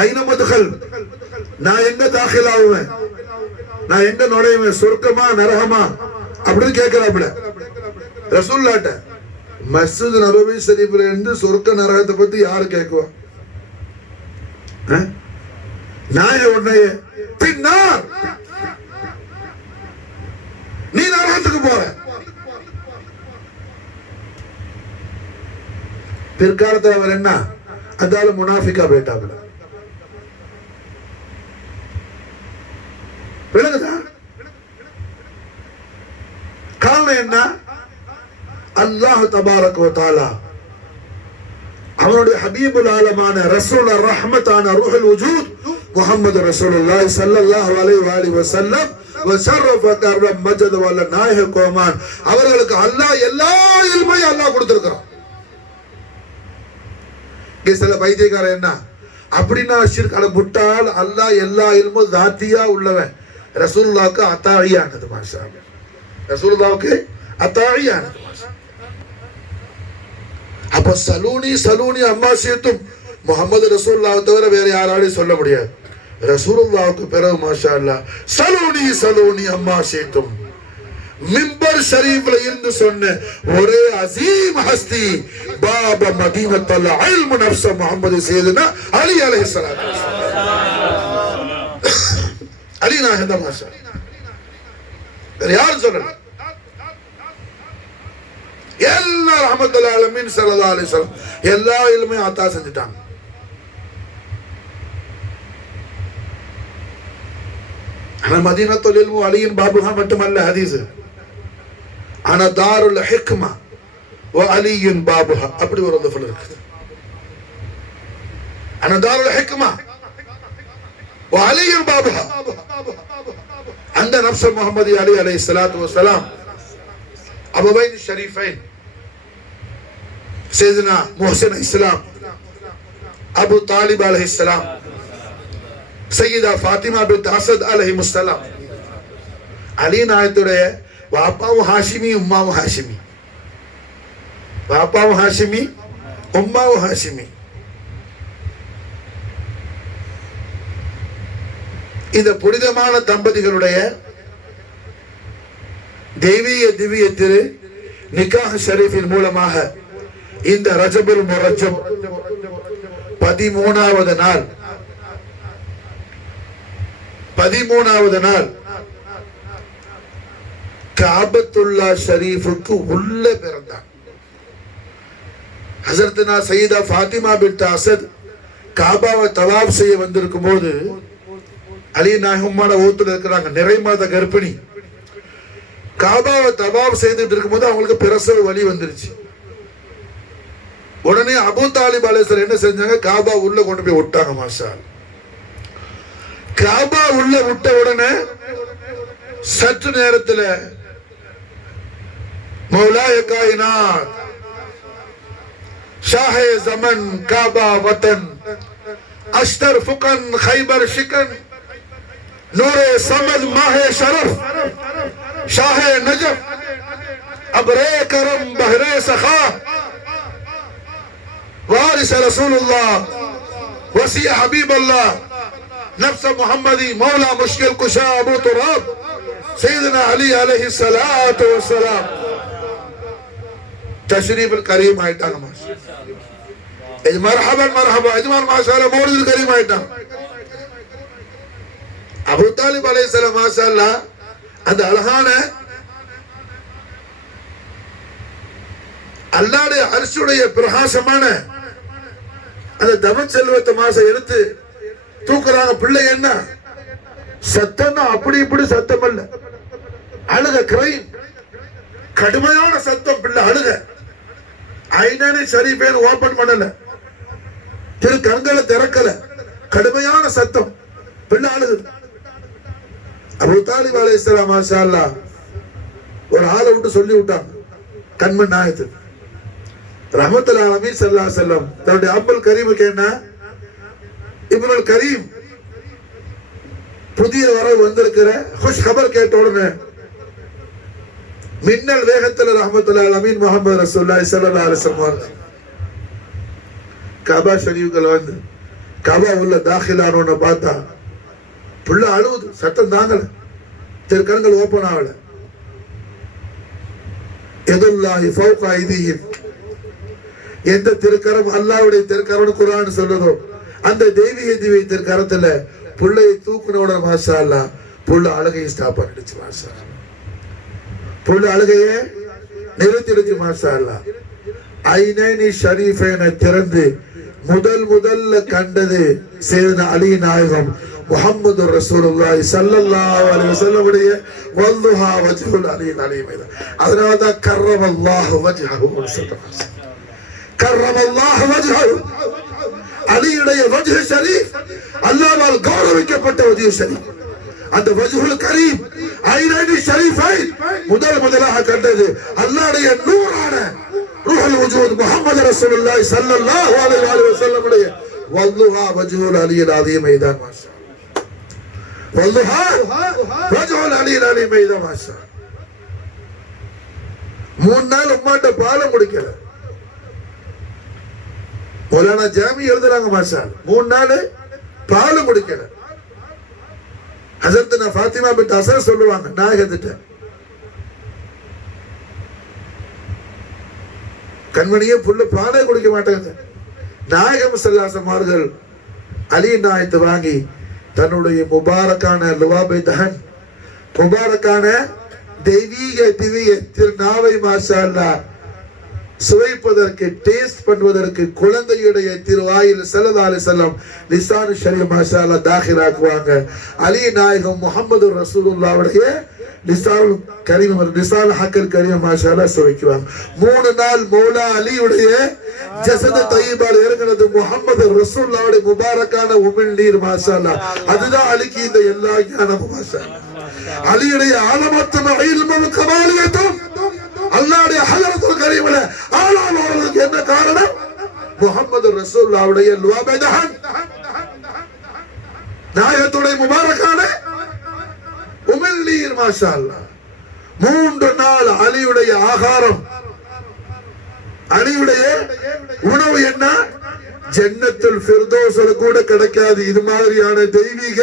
ஐன மத்கல், நான் எங்க தாখিল ஆவேன், நான் எங்க நுழைவேன், சொர்க்கமா நரகமா அப்படின்னு கேட்கிறாப்புல ரசூலுல்லாஹ்ட்ட. மஸ்ஜித் நபவி ஷரீஃப்ல இருந்து சொர்க்க நரகத்தை பத்தி யாரு கேட்குவா? நாயக உடனே பின்னார், நீ நரகத்துக்கு போற. பிற்காலத்தில் அவர் என்ன அதால முனாஃபிகா போயிட்டாங்க. விளங்குதா? காரணம் என்ன? அல்லாஹ் தபாரக வ தஆலா அவனுடைய ஹபீபுல் ஆலமான ரசூல் ரஹ்மத்தான ரூஹுல் வஜூத் முஹம்மது ரசூலுல்லாஹி ஸல்லல்லாஹு அலைஹி வஸல்லம் வஸரஃப கர்ரம் மஜத வல்ல நாயக கோமான் அவர்களுக்கு அல்லாஹ் எல்லா இல்மையும் அல்லாஹ் கொடுத்திருக்கிறான். சில பைத்தியக்காரன் என்ன அப்படின்னா ஷிர்க் அட முட்டாள், அல்லாஹ் எல்லா இல்மும் தாத்தியா உள்ளவன். ரசூலுல்லாஹ்க்கு அத்தாயியானது. மாஷா அல்லாஹ், ரசூலுல்லாஹ்க்கு அத்தாயியானது. அப்ப சலூனி சலூனி அம்மா சேத்தும் முஹம்மது ரசூலுல்லாஹ் தவிர வேற யாராலையும் சொல்ல முடியாது. ரசூலுல்லாஹ்வுக்கு பிறகு மாஷா அல்லாஹ் சலூனி சலூனி அம்மா சேத்தும் மிம்பர் ஷரீஃப்ல இருந்து சொன்ன ஒரே அசீம் ஹஸ்தி பாப மதீனத்துல் இல்ம் நஃப்ஸ் முஹம்மது சையதுனா அலி அலைஹிஸ்ஸலாத்து அலி நாஹந்த மாஷா வேற யாரும் சொல்லல. எல்லா ரஹ்மத்துல் ஆலமீன் ஸல்லல்லாஹு அலைஹி வஸல்லம் எல்லா இல்மையும் அத்தா செஞ்சுட்டாங்க. ஆனா மதீனத்துல் இல்ம் அலியின் பாபுஹா மட்டுமல்ல ஹதீஸ், ஆனா தாருல் ஹிக்மா வ அலியின் பாபுஹா அப்படி ஒரு ஃபல் இருக்குது. ஆனா தாருல் ஹிக்மா وعلي بابها عند نفس محمد علي عليه الصلاة والسلام أبوين الشريفين سيدنا محسن السلام أبو طالب عليه السلام سيدة فاطمة بنت أسد عليه السلام علي நாயத்துடைய வாப்பாவும் ஹாஷிமி உம்மாவும் ஹாஷிமி வாப்பாவும் ஹாஷிமி உம்மாவும் ஹாஷிமி இந்த புனிதமான தம்பதிகளுடைய தெய்வீக திவ்ய திரு நிக்காஹ் ஷரீஃபின் மூலமாக இந்த ரஜபுல் முரஜம் 13வது நாள் காபத்துல்லா ஷரீஃபுக்கு உள்ள பிறந்தார். ஹஸரத்னா சையதா ஃபாத்திமா பின்த் அஸத் காபாவை தவாப் செய்ய வந்திருக்கும் போது அலி நாயகமான ஊத்துல இருக்கிறாங்க, நிறை மாத கர்ப்பிணி. காபாவை தவாப் செய்துட்டு இருக்கும்போது அவங்களுக்கு பிரசவ வலி வந்துருச்சு. உடனே அபூ தாலிப் அலைஹிஸ்ஸலாம் என்ன செஞ்சாங்க, காபா உள்ள கொண்டு போய் விட்டாங்க. மாஷா அல்லாஹ். காபா உள்ள விட்ட உடனே சற்று நேரத்தில் மௌலாய காயினாத் ஷாஹே ஜமன் காபா வதன் அஷ்தர் ஃபுகன் கைபர் ஷிகன் நூரே சமத் மாஹே ஷரஃப் ஷாஹே நஜஃப் அப்ரே கரம் பஹ்ரே சஹா வாரிஸ் ரசூலுல்லாஹ் வசி ஹபீபல்லாஹ் نفس محمدي مولا مشكل كشا ابو تراب سيدنا علي عليه الصلاه والسلام تشريف الكريم ஆயிட்டாங்க. மர்ஹபன் மர்ஹபா எஜமான் மாஷா அல்லாஹ் மௌலிதுல் கரீம் ஆயிட்டாங்க. அபூ தாலிப் அலைஹிஸ்ஸலாம் மாஷா அல்லாஹ் அந்த அழகான அல்லாஹ்வுடைய அர்ஷுடைய பிரகாசமான அந்த தம செல்வத்தை மாஷா எடுத்து தூக்குறாங்க. பிள்ளை என்ன சத்தம், அப்படி இப்படி சத்தம் அல்ல, அழுக கிரைம், கடுமையான சத்தம். பிள்ளை அழுக. ஐனானி ஷரீஃபேன் ஓபன் பண்ணல, திரு கண்களை திறக்கல, கடுமையான சத்தம், பிள்ளை அழுகு. அபூ தாலிப் அலைஹிஸ்ஸலாம் மாஷா அல்லாஹ் ஒரு ஆளை விட்டு சொல்லி விட்டாங்க. கண்மண் நாயத்து ரஹ்மத்துல் ஆலமீன் ஸல்லல்லாஹு அலைஹி வஸல்லம் தன்னுடைய அப்துல் கரீமுக்கு என்ன இப்னுல் கரீம் புதிய வரவு வந்திருக்கிற खुश खबर கேட்ட உடனே மின்னல் வேகத்தில் ரஹ்மத்துல் ஆலமீன் முஹம்மது ரசூலுல்லாஹி ஸல்லல்லாஹு அலைஹி வஸல்லம் காபா ஷரீஃப்ல வந்து காபா உள்ள தாখিলাனோன பார்த்தா புள்ள அழுவுது, சத்தம் தாங்கல, திருக்கண்கள் ஓபன் ஆகல. யதுல்லாஹி ஃபௌக ஐதீஹிம், எந்த திருக்கரம் அல்லாஹ்வுடைய திருக்கரம்னு குர்ஆன் சொல்லுதோ அந்த தெய்வீக திவ்ய திருக்கரத்துல புள்ளையை தூக்குனோட மாஷா அல்லாஹ் புள்ள அழுகையை ஸ்டாப் பண்ணிடுச்சு. மாஷா அல்லாஹ் புள்ள அழுகையை நிறுத்திடுச்சு. மாஷா அல்லாஹ் ஐனைனி ஷரீஃபைனை திறந்து முதல்ல கண்டது சையதுனா அலி நாயகம் முஹம்மது ரசூலுல்லாஹி ஸல்லல்லாஹு அலைஹி வஸல்லம் உடைய வல்லுஹா வஜ்ஹுல் அலி அலைஹி. அதனால தான் கர்ரமல்லாஹு வஜ்ஹஹு கர்ரமல்லாஹு வஜ்ஹஹு அலியுடைய வஜ்ஹ் ஷரீஃப் அல்லாஹ்வால் கௌரவிக்கப்பட்ட வஜ்ஹ் ஷரீஃப். அந்த வஜ்ஹுல் கரீம் ஐனைனி ஷரீஃபை முதலாக கண்டது அல்லாஹ்வுடைய நூறான ரூஹுல் வஜூத் முஹம்மது ரசூலுல்லாஹி ஸல்லல்லாஹு அலைஹி வஸல்லம் உடைய வல்லுஹா வஜ்ஹுல் அலியில் அதீம் மைதான். மாஷா வல்லுஹா வஜ்ஹுல் அலியில் அதீம் மைதான். மாஷா 3 நாள் உம்மாட்ட பாலம் குடிக்கல. மௌலானா ஜாமி எழுதுறாங்க. மாஷா 3 நாள் பாலும் குடிக்கல. ஹஸரத்னா ஃபாத்திமா பின்த் அஸத் சொல்லுவாங்க, நாயகத்திட்ட கண்மணியே புள்ள பாலே குடிக்க மாட்டாங்க. நாயகம் ஸல்லல்லாஹு அலைஹி வஸல்லம் அவர்கள் அலி நாயத்தை வாங்கி தன்னுடைய முபாரக்கான லுவாபை தஹன் முபாரக்கான தெய்வீக திவ்ய திருநாவை மாஷா அல்லாஹ் சுவைப்பதற்கு, டேஸ்ட் பண்ணுவதற்கு குழந்தையுடைய திருவாயில் ஸல்லல்லாஹு அலைஹி வஸல்லம் லிசானு ஷரீஃப் மாஷா அல்லாஹ் தாখিল ஆக்குவாங்க. அலி நாயகம் முஹம்மது ரசூலுல்லாஹ்வுடைய லிசால் கரீம் லிசால் ஹக்கல் கரீம் மாஷாஅல்லா சுவைக்குவாங்க. 3 நாள் மௌலா அலியுடைய ஜஸத தய்யிபால இறங்குனது முஹம்மது ரசூலுல்லாஹ்வுடைய முபாரக்கான உமிழ் நீர் மாஷாஅல்லா. அதுதான் அலிக்கு இந்த எல்லா ஞானமும் மாஷாஅல்லா. அலியுடைய ஆலமத்தும் இல்மும் கமாலியத்தும் அல்லாஹ்வுடைய ஹலரத்துல் கரீம்ல ஆலாம் அவர்களுக்கு என்ன காரணம்? முஹம்மது ரசூலுல்லாஹ்வுடைய லுவாபதஹன் நாயகத்துடைய முபாரக்கான உமிழ் நீர் மாஷாஅல்லா. 3 நாள் அலியுடைய ஆகாரம், அலியுடைய உணவு என்ன? ஜன்னத்துல் ஃபிர்தௌஸ்ல கூட கிடைக்காது. இது மாதிரியான தெய்வீக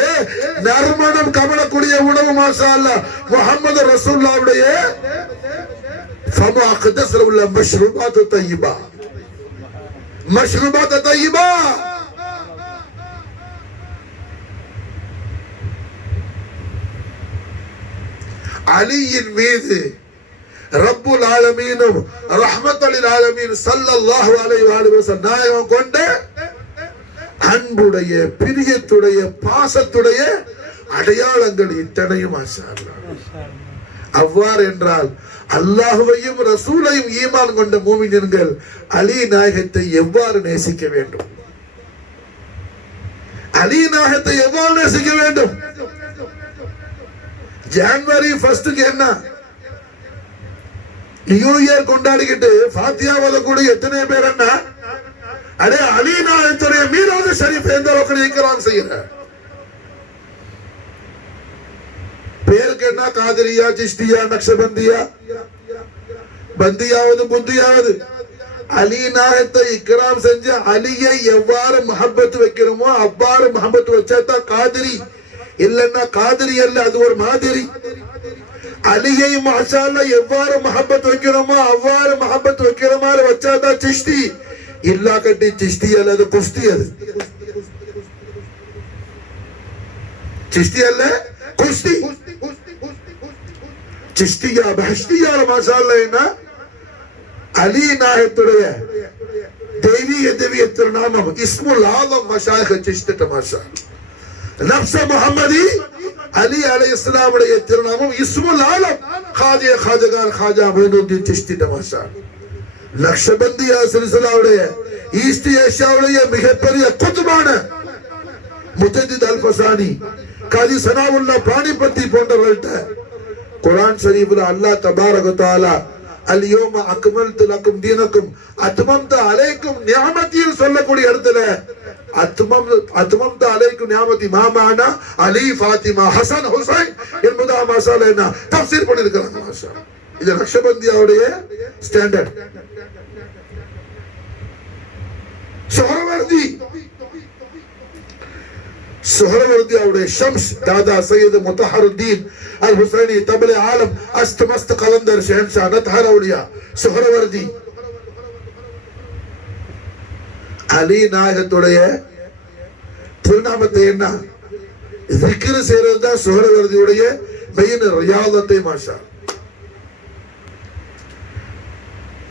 நறுமணம் கமலக்கூடிய உணவு மாஷாஅல்லா. முஹம்மது ரசூலுல்லாஹ்வுடைய ஃபமா அக்தஸ்ல உள்ள மஷ்ரூபாத் தய்யிபா, மஷ்ரூபாத் தய்யிபா. அலியின் மீது ரப்புல் ஆலமீனும் ரஹ்மத்துல் ஆலமீன் ஸல்லல்லாஹு அலைஹி வஸல்லம் நாயகம் கொண்ட அன்புடைய, பிரியத்துடைய, பாசத்துடைய அடையாளங்கள் இத்தனையும் மாஷாஅல்லாஹ். அவ்வாறு என்றால் அல்லாஹ்வையும் ரசூலையும் ஈமான் கொண்ட மூமின்கள் அலி நாயகத்தை எவ்வாறு நேசிக்க வேண்டும்? அலி நாயகத்தை எவ்வாறு நேசிக்க வேண்டும்? ஜனவரி 1 என்ன நியூ இயர் கொண்டாடிக்கிட்டு ஃபாத்தியா ஓதக்கூடிய எத்தனை பேர் என்ன அடே அலி நாயகத்துடைய மீலாது ஷரீஃப் எந்த அளவுக்கு இக்ராம் செய்யற? பேருக்கு என்ன காதிரியா, சிஷ்டியா, நக்ஷபந்தியா, பந்தியாவது புத்தியாவது அலி நாயகத்தை இக்ராம் செஞ்ச அலியை எவ்வாறு மஹப்பத் வைக்கிறோமோ அவ்வாறு மஹப்பத் வச்சாதான் காதிரி. இல்லன்னா காதிரி அல்ல, அது ஒரு மாதிரி. அலியை மாஷாஅல்லா எவ்வாறு மஹப்பத் வைக்கிறோமோ அவ்வாறு மஹப்பத் வைக்கிற மாதிரி வச்சாதான் சிஷ்டி. இல்லா கட்டி சிஷ்டி அல்ல, அது குஸ்தி. அது சிஷ்டி அல்ல, குஸ்தி. சிஷ்டியா பஹஷ்டியா மாஷாஅல்லா என்ன அலி நாயகத்துடைய தெய்வீக திவ்ய திருநாமம் இஸ்முல் ஆலம் மஷாயிக் சிஷ்டி மாஷாஅல்லா. நப்ச முஹம்மதி அலி அலைஹிஸ்ஸலாமுடைய திருநாமம் இஸ்முல் ஆலம் காஜே காஜகான் காஜா மொய்னுத்தீன் சிஷ்டி மாஷாஅல்லா. நக்ஷபந்தியா சில்சிலாவுடைய ஈஸ்ட் ஏஷியாவுடைய மிகப்பெரிய குதுபான முஜத்தித் அல்ஃபசானி, காதி சனாவுல்லா பானிபத்தி போன்றவர்கள்ட்ட குர்ஆன் ஷரீஃப்ல அல்லாஹ் தபாரக வ தஆலா அல்யௌம அக்மல்து லக்கும் தீனக்கும் அத்மம்து அலைக்கும் நிஅமத்தின்னு சொல்லக்கூடிய இடத்துல அத்மம்து அலைக்கும் நிஅமத்தி மாமானா அலி, ஃபாத்திமா, ஹசன், ஹுசைன் என்பதா மாஷாஅல்லா என்ன தஃப்சீர் பண்ணிருக்காங்க மாஷாஅல்லா. இது நக்ஷபந்தியாவுடைய ஸ்டாண்டர்ட். சுஹரவர்தியாவுடைய ஷம்ஸ் தாதா சையத் முத்தஹருத்தீன் அல் ஹுசைனி தபல ஆலம் அஸ்த் மஸ்த் கலந்தர் ஷஹன்ஷா நத்ஹர் அவுலியா சுஹரவர்தி. அலி நாயகத்துடைய திருநாமத்தை என்ன திக்ர் செய்யறதுதான் சுஹரவர்தியுடைய மெயின் ரியாதத்தை மாஷா.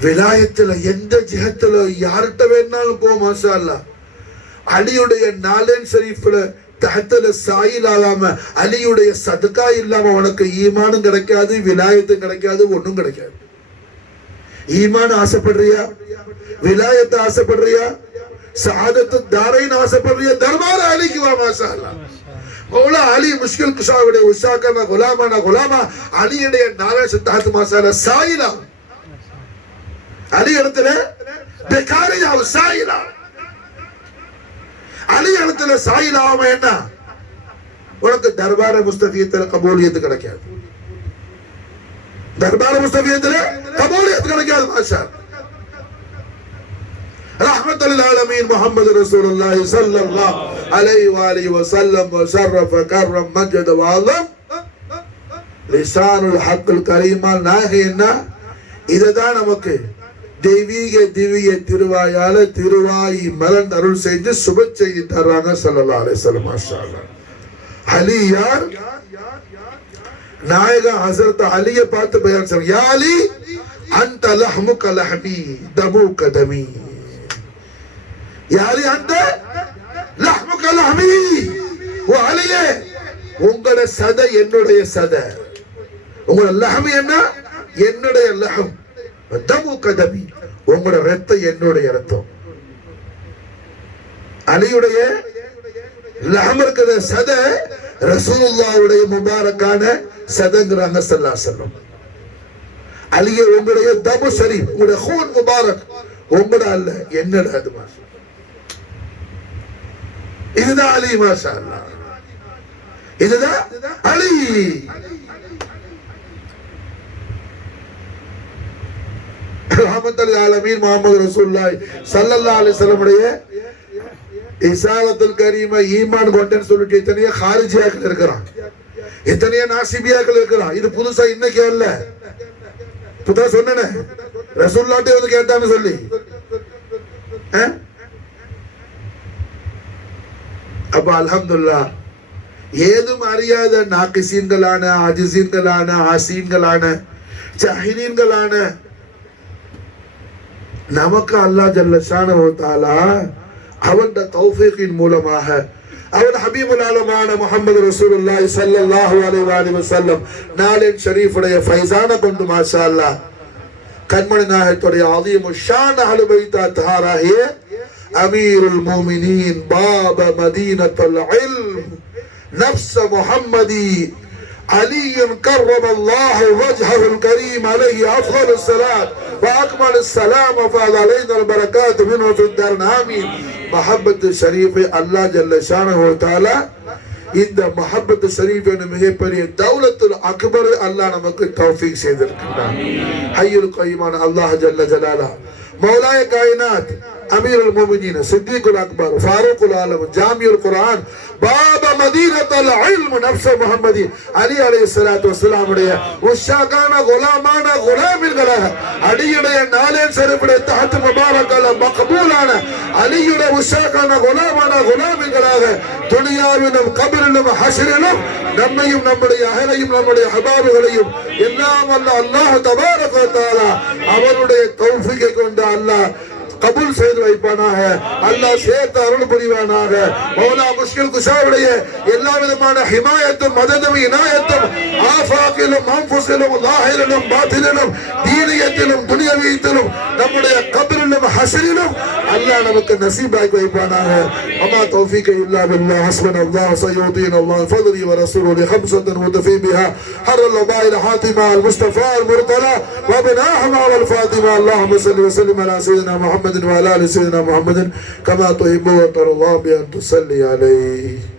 விலாயத்துல எந்த ஜிஹத்துல யார்கிட்ட வேணாலும் போ மாஷா அல்லாஹ். அலியுடைய நாலன் ஷரீஃப்ல தஹத்தல சாயில் ஆகாம அலியுடைய சதகா இல்லாம உனக்கு ஈமானும் கிடைக்காது, விலாயத்தும் கிடைக்காது, ஒண்ணும் கிடைக்காது. ஈமான் ஆசைப்படுறியா? விலாயத்தை ஆசைப்படுறியா? சஆதத்து தாரைன் ஆசைப்படுறியா? தர்பார் அலிக்கு வா மாஷா அல்லாஹ். மௌலா அலி முஷ்கில் குஷாவுடைய உஷாக்கான குலாமா அலியுடைய நாலன் தஹத் மாஷா அல்லாஹ் சாயிலா. அலி இடத்துல பெகாரியா சாயிலா. அலி இடத்துல சாயிலாம என்ன உனக்கு தர்பார முஸ்தஃபியத்துல கபூலியத்து கிடைக்காது. தர்பார முஸ்தஃபியத்துல கபூலியத்து கிடைக்காது மாஷா. ரஹ்மத்துல் ஆலமீன் முஹம்மது ரசூலுல்லாஹி ஸல்லல்லாஹு அலைஹி வஆலிஹி வஸல்லம் வஷரஃப கர்ரம் மஜ்ஜத வஅலம் லிசானுல் ஹக்குல் கரீமால் நாஹினா. இதுதான் நமக்கு தெய்வீக திவ்ய திருவாயால திருவாய் மலர்ந்து அருள் செய்து சுப செய்தி தர்றாங்க ஸல்லல்லாஹு அலைஹி வஸல்லம் மாஷா அல்லாஹ். அலி யார்? நாயக ஹஸரத் அலியை பார்த்து பயான் செய்றாங்க. யா அலி அன்த லஹ்முக லஹ்மி தமுக தமி. யா அலி அன்த லஹ்முக லஹ்மி. ஓ அலியே, உங்களுடைய சதை என்னுடைய சதை, உங்களோட லஹம் என்ன? என்னுடைய லஹம். தமு கதமி, உங்களோட ரத்தம் என்னுடைய ரத்தம். அலியுடைய லஹம் இருக்கிற சத ரசூலுல்லாஹ்வுடைய முபாரக்கான சதங்கிறாங்க ஸல்லல்லாஹு அலைஹி வஸல்லம். அலியே உங்களுடைய தமு ஷரீஃப், உங்களுடைய ஹூன் முபாரக் உங்களோட அல்ல, என்னோட. அது மாஷா, இதுதான் அலி. மாஷா அல்லாஹ், இதுதான் அலி. ரஹ்மத்துல் ஆலமீன் முஹம்மது ரசூலுல்லாஹி ஸல்லல்லாஹு அலைஹி வஸல்லம் உடைய இசாலத்துல் கரீம ஈமான் கொண்டேன்னு சொல்லிட்டு எத்தனையோ ஹாரிஜியாக்கள் இருக்கிறான், எத்தனையோ நாசிபியாக்கள் இருக்கிறான். இது புதுசா இன்னைக்கு அல்ல, புதுசா சொன்னேன். ரசூலுல்லாஹ்ட்டே வந்து கேட்டான்னு சொல்லி அப்ப அல்ஹம்துலில்லாஹ் ஏதும் அறியாத நாகிசீன்களான, ஆஜிசீன்களான, ஆசீன்களான, ஜாஹிலீன்களான நமக்கு அல்லாஹ் ஜல்ல ஷானஹு வ தஆலா அவனுடைய தௌஃபீக்கின் மூலமாக அவன் ஹபீபுல் ஆலமான முஹம்மது ரசூலுல்லாஹி ஸல்லல்லாஹு அலைஹி வஸல்லம் நாலின் ஷரீஃபுடைய ஃபைஸான கொண்டு மாஷா அல்லாஹ் கண்மணி நாயகத்துடைய அதீமு ஷான் அஹ்லு பைத் தஹாராஹிய அமீருல் முஃமினீன் பாப மதீனத்துல் இல்ம் நஃப்ஸ் முஹம்மதி علي كرم الله وجهه الكريم عليه أفضل الصلاة وأكمل السلام وفاض علينا البركات منه في الدار آمين. محبة الشريف الله جل شانه وتعالى இந்த மஹப்பத் ஷரீஃப் என்ற மிகப்பெரிய தௌலத்துல் அக்பர் அல்லாஹ் நமக்கு தௌஃபீக் செய்திருக்கிறார். ஹய்யுல் கய்யூமான அல்லாஹ் ஜல்ல ஜலாலா மௌலாய காயினாத் அமீருல் முஃமினீன் சித்திகுல் அக்பர் ஃபாரூக்குல் ஆலம் ஜாமியுல் குர்ஆன் பாப மதீனத்துல் இல்ம் நஃப்ஸ் முஹம்மதி அலி அலைஹிஸ்ஸலாத்து வஸ்ஸலாம் உடைய உஷாகான குலாமான குலாமின்களாக அலியுடைய நாலேன் ஷரீஃபுடைய தஹத் முபாரக்கான மக்பூலான அலியுடைய உஷாகான குலாமான குலாமின்களாக துனியாவிலும் கபரிலும் ஹஷ்ரிலும் நம்மையும் நம்முடைய அஹலையும் நம்முடைய ஹபாபுகளையும் எல்லாம் அல்லாஹ் தபாரக வ தஆலா அவருடைய தௌஃபீக்கை கொண்டு அல்லாஹ் கபூல் செய்து வைப்பானாக. அல்லாஹ் சேர்த்து அருள் புரிவானாக. மௌலா முஷ்கில் குஷாவுடைய எல்லா விதமான ஹிமாயத்தும் மததும் இனாயத்தும் ஆஃபாக்கிலும் அன்ஃபுஸிலும் லாஹிரிலும் பாத்தினிலும் தீனியத்திலும் துனியவியத்திலும் நம்முடைய கபரிலும் ஹஷ்ரிலும் அல்லாஹ் நமக்கு நசீபாக்கி வைப்பானாக. அமா தௌஃபீக இல்லா பில்லாஹ் ஹஸ்பனல்லாஹ் சய்யுதீன அல்லாஹ் ஃபضلி வ ரசூலுஹு خمسة متفي بها حر الوباء الحاتمة المصطفى المرتضى وابناهما والفاطمة. اللهم صل وسلم على سيدنا محمد وعلى آل سيدنا محمد كما تحب وترضى بأن تصلي عليه.